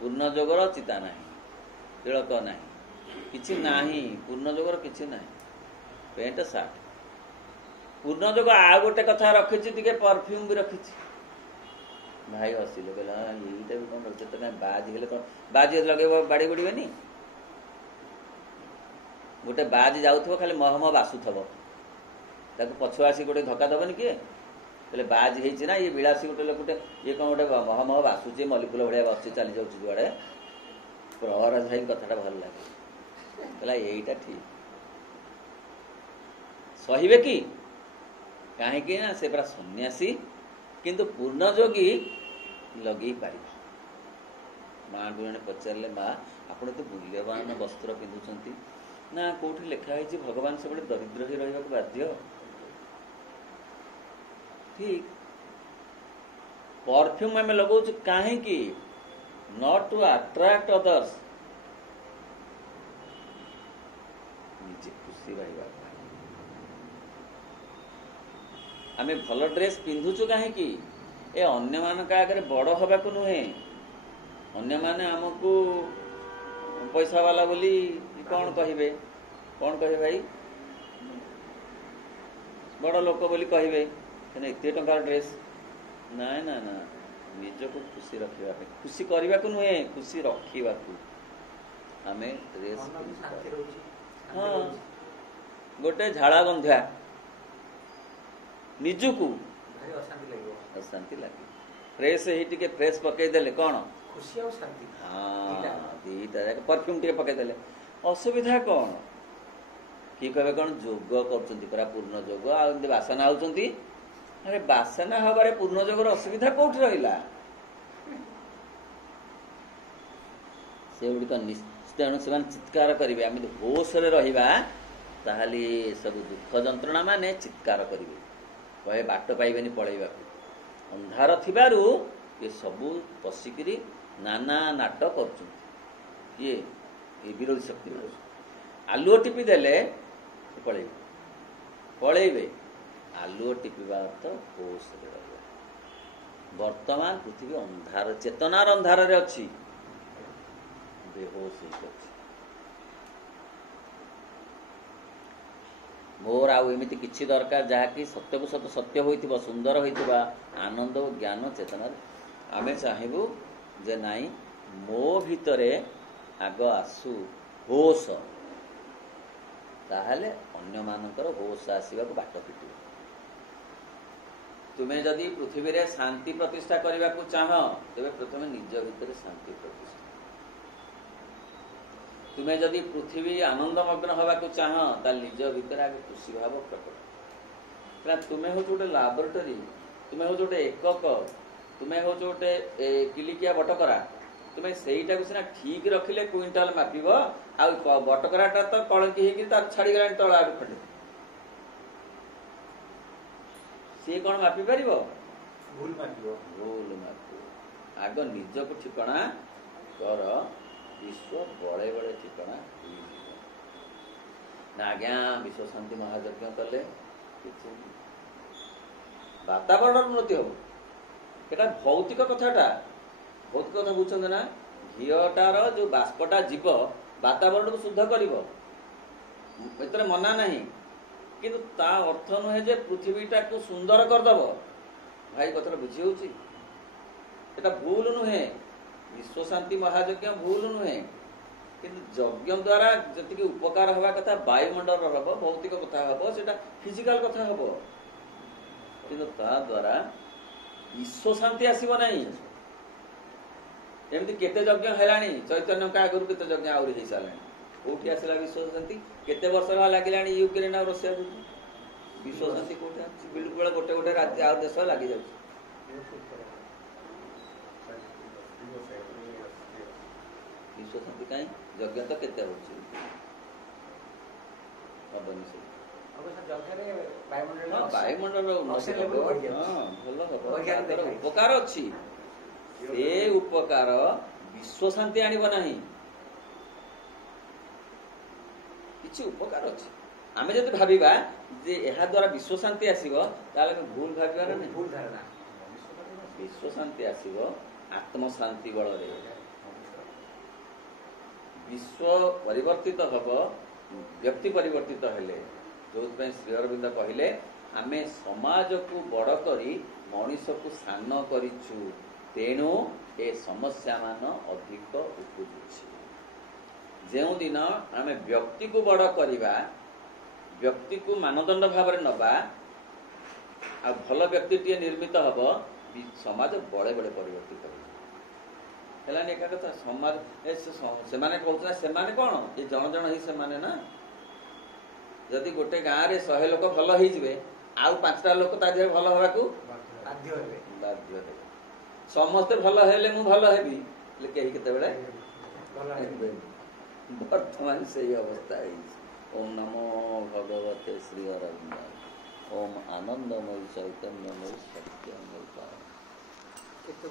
पूर्ण जोगर चिता नाही तिलक नाही किछि नाही पूर्ण जोगर किछि नाही पेंट सार्ट पूर्ण जोग आ गोटे कथा रखिछि तिके परफ्यूम भी रखिछि भाई हसिले कहला एटा भी कौन रखते तो बाज गले कौन बाज लगे बाड़ी बुड़ीबेनी गोटे बाज जाऊथबो खाली महम बासुथबो ताको पछुआ आसी गोटे धक्का दबनी किए बोले बाज हेछि ना ये विलासी गोटे लोकटे ये कौन गोटे महम बासुचे मल्लिफुल भड़िया बच्चे चली जाऊँ जुआड़े प्रहराज भाई कथाटा भल लगे कहला एटा ठीक सहिबे कि कहीं ना से पूरा सन्यासी किंतु पूर्ण जोगी लगे पारि ମାଆଙ୍କୁ ଜଣେ ପଚାରିଲେ, ମା ଆପଣ ଏତେ ମୂଲ୍ୟବାନ ବସ୍ତ୍ର ପିନ୍ଧୁଛନ୍ତି, ନା କୋଉଠି ଲେଖା ହେଇଛି ଭଗବାନ ସବୁବେଳେ ଦରିଦ୍ର ହିଁ ରହିବାକୁ ବାଧ୍ୟ? ଠିକ ପରଫ୍ୟୁମ୍ ଆମେ ଲଗାଉଛୁ କାହିଁକି? ନଟ୍ ଟୁ ଆଟ୍ରାକ୍ଟ ଅଦର୍ସ, ନିଜେ ଖୁସି ରହିବା। ଆମେ ଭଲ ଡ୍ରେସ୍ ପିନ୍ଧୁଛୁ କାହିଁକି? ଏ ଅନ୍ୟମାନଙ୍କ ଆଗରେ ବଡ଼ ହବାକୁ ନୁହେଁ। ଅନ୍ୟମାନେ ଆମକୁ ପଇସା ବାଲା ବୋଲି କ'ଣ କହିବେ? କ'ଣ କହିବେ ଭାଇ? ବଡ଼ ଲୋକ ବୋଲି କହିବେ, କିନ୍ତୁ ଏତେ ଟଙ୍କାର ଡ୍ରେସ୍। ନାଇଁ ନା ନା, ନିଜକୁ ଖୁସି ରଖିବା ପାଇଁ, ଖୁସି କରିବାକୁ ନୁହେଁ, ଖୁସି ରଖିବାକୁ ଆମେ ଡ୍ରେସ୍। ହଁ, ଗୋଟେ ଝାଡ଼ା ଗନ୍ଧିଆ ନିଜକୁ ଅଶାନ୍ତି ଲାଗେ। ଫ୍ରେଶ୍ ହେଇ ଟିକେ ଫ୍ରେଶ୍ ପକେଇଦେଲେ କ'ଣ ଖୁସି ଆଉ ଶାନ୍ତି। ହଁ, ଦିଟା ଯାକ ପରଫ୍ୟୁମ୍ ଟିକେ ପକେଇଦେଲେ ଅସୁବିଧା କ'ଣ? କିଏ କହିବେ କ'ଣ ଯୋଗ କରୁଛନ୍ତି ପରା, ପୂର୍ଣ୍ଣ ଯୋଗ, ଆଉ ଏମିତି ବାସନା ହେଉଛନ୍ତି। ଆରେ ବାସନା ହବାରେ ପୂର୍ଣ୍ଣ ଯୋଗର ଅସୁବିଧା କୋଉଠି ରହିଲା? ସେଗୁଡ଼ିକ ତେଣୁ ସେମାନେ ଚିତ୍କାର କରିବେ। ଆମେ ଯଦି ହୋସରେ ରହିବା ତାହେଲେ ସବୁ ଦୁଃଖ ଯନ୍ତ୍ରଣା ମାନେ ଚିତ୍କାର କରିବେ, କହେ ବାଟ ପାଇବେନି ପଳେଇବାକୁ। ଅନ୍ଧାର ଥିବାରୁ ଏ ସବୁ ପଶିକିରି ନାନା ନାଟ କରୁଛନ୍ତି। କିଏ? ଏ ବିରୋଧୀ ଶକ୍ତି। ଆଲୁଅ ଟିପି ଦେଲେ ପଳେଇବେ। ଆଲୁଅ ଟିପିବା ଅର୍ଥ ହୋସରେ ରହିବା। ବର୍ତ୍ତମାନ ପୃଥିବୀ ଅନ୍ଧାର, ଚେତନାର ଅନ୍ଧାରରେ ଅଛି, ବେହୋସ ହେଇକି ଅଛି। ମୋର ଆଉ ଏମିତି କିଛି ଦରକାର ଯାହାକି ସତ୍ୟକୁ ସତ ସତ୍ୟ ହୋଇଥିବ, ସୁନ୍ଦର ହୋଇଥିବା, ଆନନ୍ଦ ଓ ଜ୍ଞାନ ଚେତନାରେ ଆମେ ଚାହିଁବୁ ଯେ ନାଇଁ, ମୋ ଭିତରେ ଆଗ ଆସୁ ହୋସ, ତାହେଲେ ଅନ୍ୟମାନଙ୍କର ହୋସ ଆସିବାକୁ ବାଟ ଫିଟିବ। ତୁମେ ଯଦି ପୃଥିବୀରେ ଶାନ୍ତି ପ୍ରତିଷ୍ଠା କରିବାକୁ ଚାହଁ, ତେବେ ପ୍ରଥମେ ନିଜ ଭିତରେ ଶାନ୍ତି ପ୍ରତିଷ୍ଠା। ତୁମେ ଯଦି ପୃଥିବୀ ଆନନ୍ଦମଗ୍ନ ହେବାକୁ ଚାହଁ, ତାହେଲେ ନିଜ ଭିତରେ ଆଗ ଖୁସି ଭାବ ପ୍ରକଟ। କାରଣ ତୁମେ ହେଉଛ ଗୋଟେ ଲାବୋରେଟୋରୀ, ତୁମେ ହେଉଛ ଗୋଟେ ଏକକ, ତୁମେ ହେଉଛ ଗୋଟେ କିଲିକିଆ ବଟକରା। ତୁମେ ସେଇଟାକୁ ସିନା ଠିକ ରଖିଲେ କୁଇଣ୍ଟାଲ ମାପିବ, ଆଉ ବଟକରାଟା ତ କଳଙ୍କି ହେଇକି ତାର ଛାଡ଼ିଗଲାଣି ତଳ ଆଡୁ ଖଣ୍ଡେ, ସିଏ କ'ଣ ମାପି ପାରିବ? ଭୁଲ ମାପିବ। ଆଗ ନିଜକୁ ଠିକଣା କର, ବିଶ୍ୱ ବଳେ ବଳେ ଠିକଣା ହେଇଯିବ। ନା ଆଜ୍ଞା ବିଶ୍ୱ ଶାନ୍ତି ମହାଯଜ୍ଞ କଲେ କିଛି ବାତାବରଣ ଉନ୍ନତି ହବ। ଏଟା ଭୌତିକ କଥାଟା, ଭୌତିକ କଥା ବୁଝୁଛନ୍ତି ନା? ଘିଅଟାର ଯୋଉ ବାଷ୍ପଟା ଯିବ ବାତାବରଣକୁ ଶୁଦ୍ଧ କରିବ, ଏଥିରେ ମନା ନାହିଁ, କିନ୍ତୁ ତା ଅର୍ଥ ନୁହେଁ ଯେ ପୃଥିବୀଟାକୁ ସୁନ୍ଦର କରିଦବ। ଭାଇ କଥାଟା ବୁଝି ହଉଛି? এটা ଭୁଲ ନୁହେଁ। ବିଶ୍ୱ ଶାନ୍ତି ମହାଯଜ୍ଞ ଭୁଲ ନୁହେଁ, କିନ୍ତୁ ଯଜ୍ଞ ଦ୍ୱାରା ଯେତିକି ଉପକାର ହେବା କଥା ବାୟୁମଣ୍ଡଳର ହେବ, ଭୌତିକ କଥା ହେବ, ସେଟା ଫିଜିକାଲ କଥା ହେବ, କିନ୍ତୁ ତା ଦ୍ୱାରା ବିଶ୍ୱ ଶାନ୍ତି ଆସିବ ନାହିଁ। ଏମିତି କେତେ ଯଜ୍ଞ ହେଲାଣି, ଚୈତନ୍ୟଙ୍କ ଆଗରୁ କେତେ ଯଜ୍ଞ ଆହୁରି ହେଇସାରିଲାଣି। କୋଉଠି ଆସିଲା ବିଶ୍ୱ ଶାନ୍ତି? କେତେ ବର୍ଷ ହେଲା ଲାଗିଲାଣି ୟୁକ୍ରେନ ଆଉ ରଷିଆ ଯୁଦ୍ଧ। ବିଶ୍ୱ ଶାନ୍ତି କୋଉଠି ଅଛି? ବିଲକୁଲ ଗୋଟେ ଗୋଟେ ରାଜ୍ୟ ଆଉ ଦେଶ ଲାଗିଯାଉଛି। ବିଶ୍ୱ ଶାନ୍ତି କାହିଁ? ଯଜ୍ଞ ତ କେତେ ହଉଛି, ହବନି ସେ। ବାୟୁମଣ୍ଡଳ ଭଲ ହବ, ଉପକାର ଅଛି। ସେ ଉପକାର ବିଶ୍ୱ ଶାନ୍ତି ଆଣିବ ନାହିଁ, କିଛି ଉପକାର ଅଛି। ଆମେ ଯଦି ଭାବିବା ଯେ ଏହା ଦ୍ୱାରା ବିଶ୍ୱ ଶାନ୍ତି ଆସିବ, ତାହେଲେ ଆମେ ଭୁଲ ଭାବିବା ନା ନାହିଁ? ଭୁଲ ଧାରଣା। ବିଶ୍ୱ ଶାନ୍ତି ଆସିବ ଆତ୍ମଶାନ୍ତି ବଳରେ। ବିଶ୍ୱ ପରିବର୍ତ୍ତିତ ହେବ ବ୍ୟକ୍ତି ପରିବର୍ତ୍ତିତ ହେଲେ। ଯୋଉଥିପାଇଁ ଶ୍ରୀ ଅରବିନ୍ଦ କହିଲେ, ଆମେ ସମାଜକୁ ବଡ଼ କରି ମଣିଷକୁ ସାନ କରିଛୁ, ତେଣୁ ଏ ସମସ୍ୟା ମାନ ଅଧିକ ଉପୁଜୁଛି। ଯେଉଁଦିନ ଆମେ ବ୍ୟକ୍ତିକୁ ବଡ଼ କରିବା, ବ୍ୟକ୍ତିକୁ ମାନଦଣ୍ଡ ଭାବରେ ନେବା, ଆଉ ଭଲ ବ୍ୟକ୍ତିଟିଏ ନିର୍ମିତ ହେବ, ସମାଜ ବଳେ ବଳେ ପରିବର୍ତ୍ତିତ ହେବ। ହେଲାନି ଏକା କଥା? ସମାଜ ସେମାନେ କହୁଛନ୍ତି, ସେମାନେ କ'ଣ? ଏ ଜଣ ଜଣ ହିଁ ସେମାନେ ନା। ଯଦି ଗୋଟେ ଗାଁରେ 100 ଲୋକ ଭଲ ହେଇଯିବେ, ଆଉ 5ଟା ଲୋକ ତା ଦେହରେ ଭଲ ହେବାକୁ ବାଧ୍ୟ ହେବେ। ସମସ୍ତେ ଭଲ ହେଲେ ମୁଁ ଭଲ ହେବି, ହେଲେ କେହି କେତେବେଳେ ଭଲ ବର୍ତ୍ତମାନ ସେଇ ଅବସ୍ଥା ହେଇଛି। ଓମ୍ ନମୋ ଭଗବତେ ଶ୍ରୀ ଅରବିନ୍ଦ। ଓମ୍ ଆନନ୍ଦମୟୀ ଚୈତନ୍ୟମୟୀ ସତ୍ୟମୟୀ। କେତେ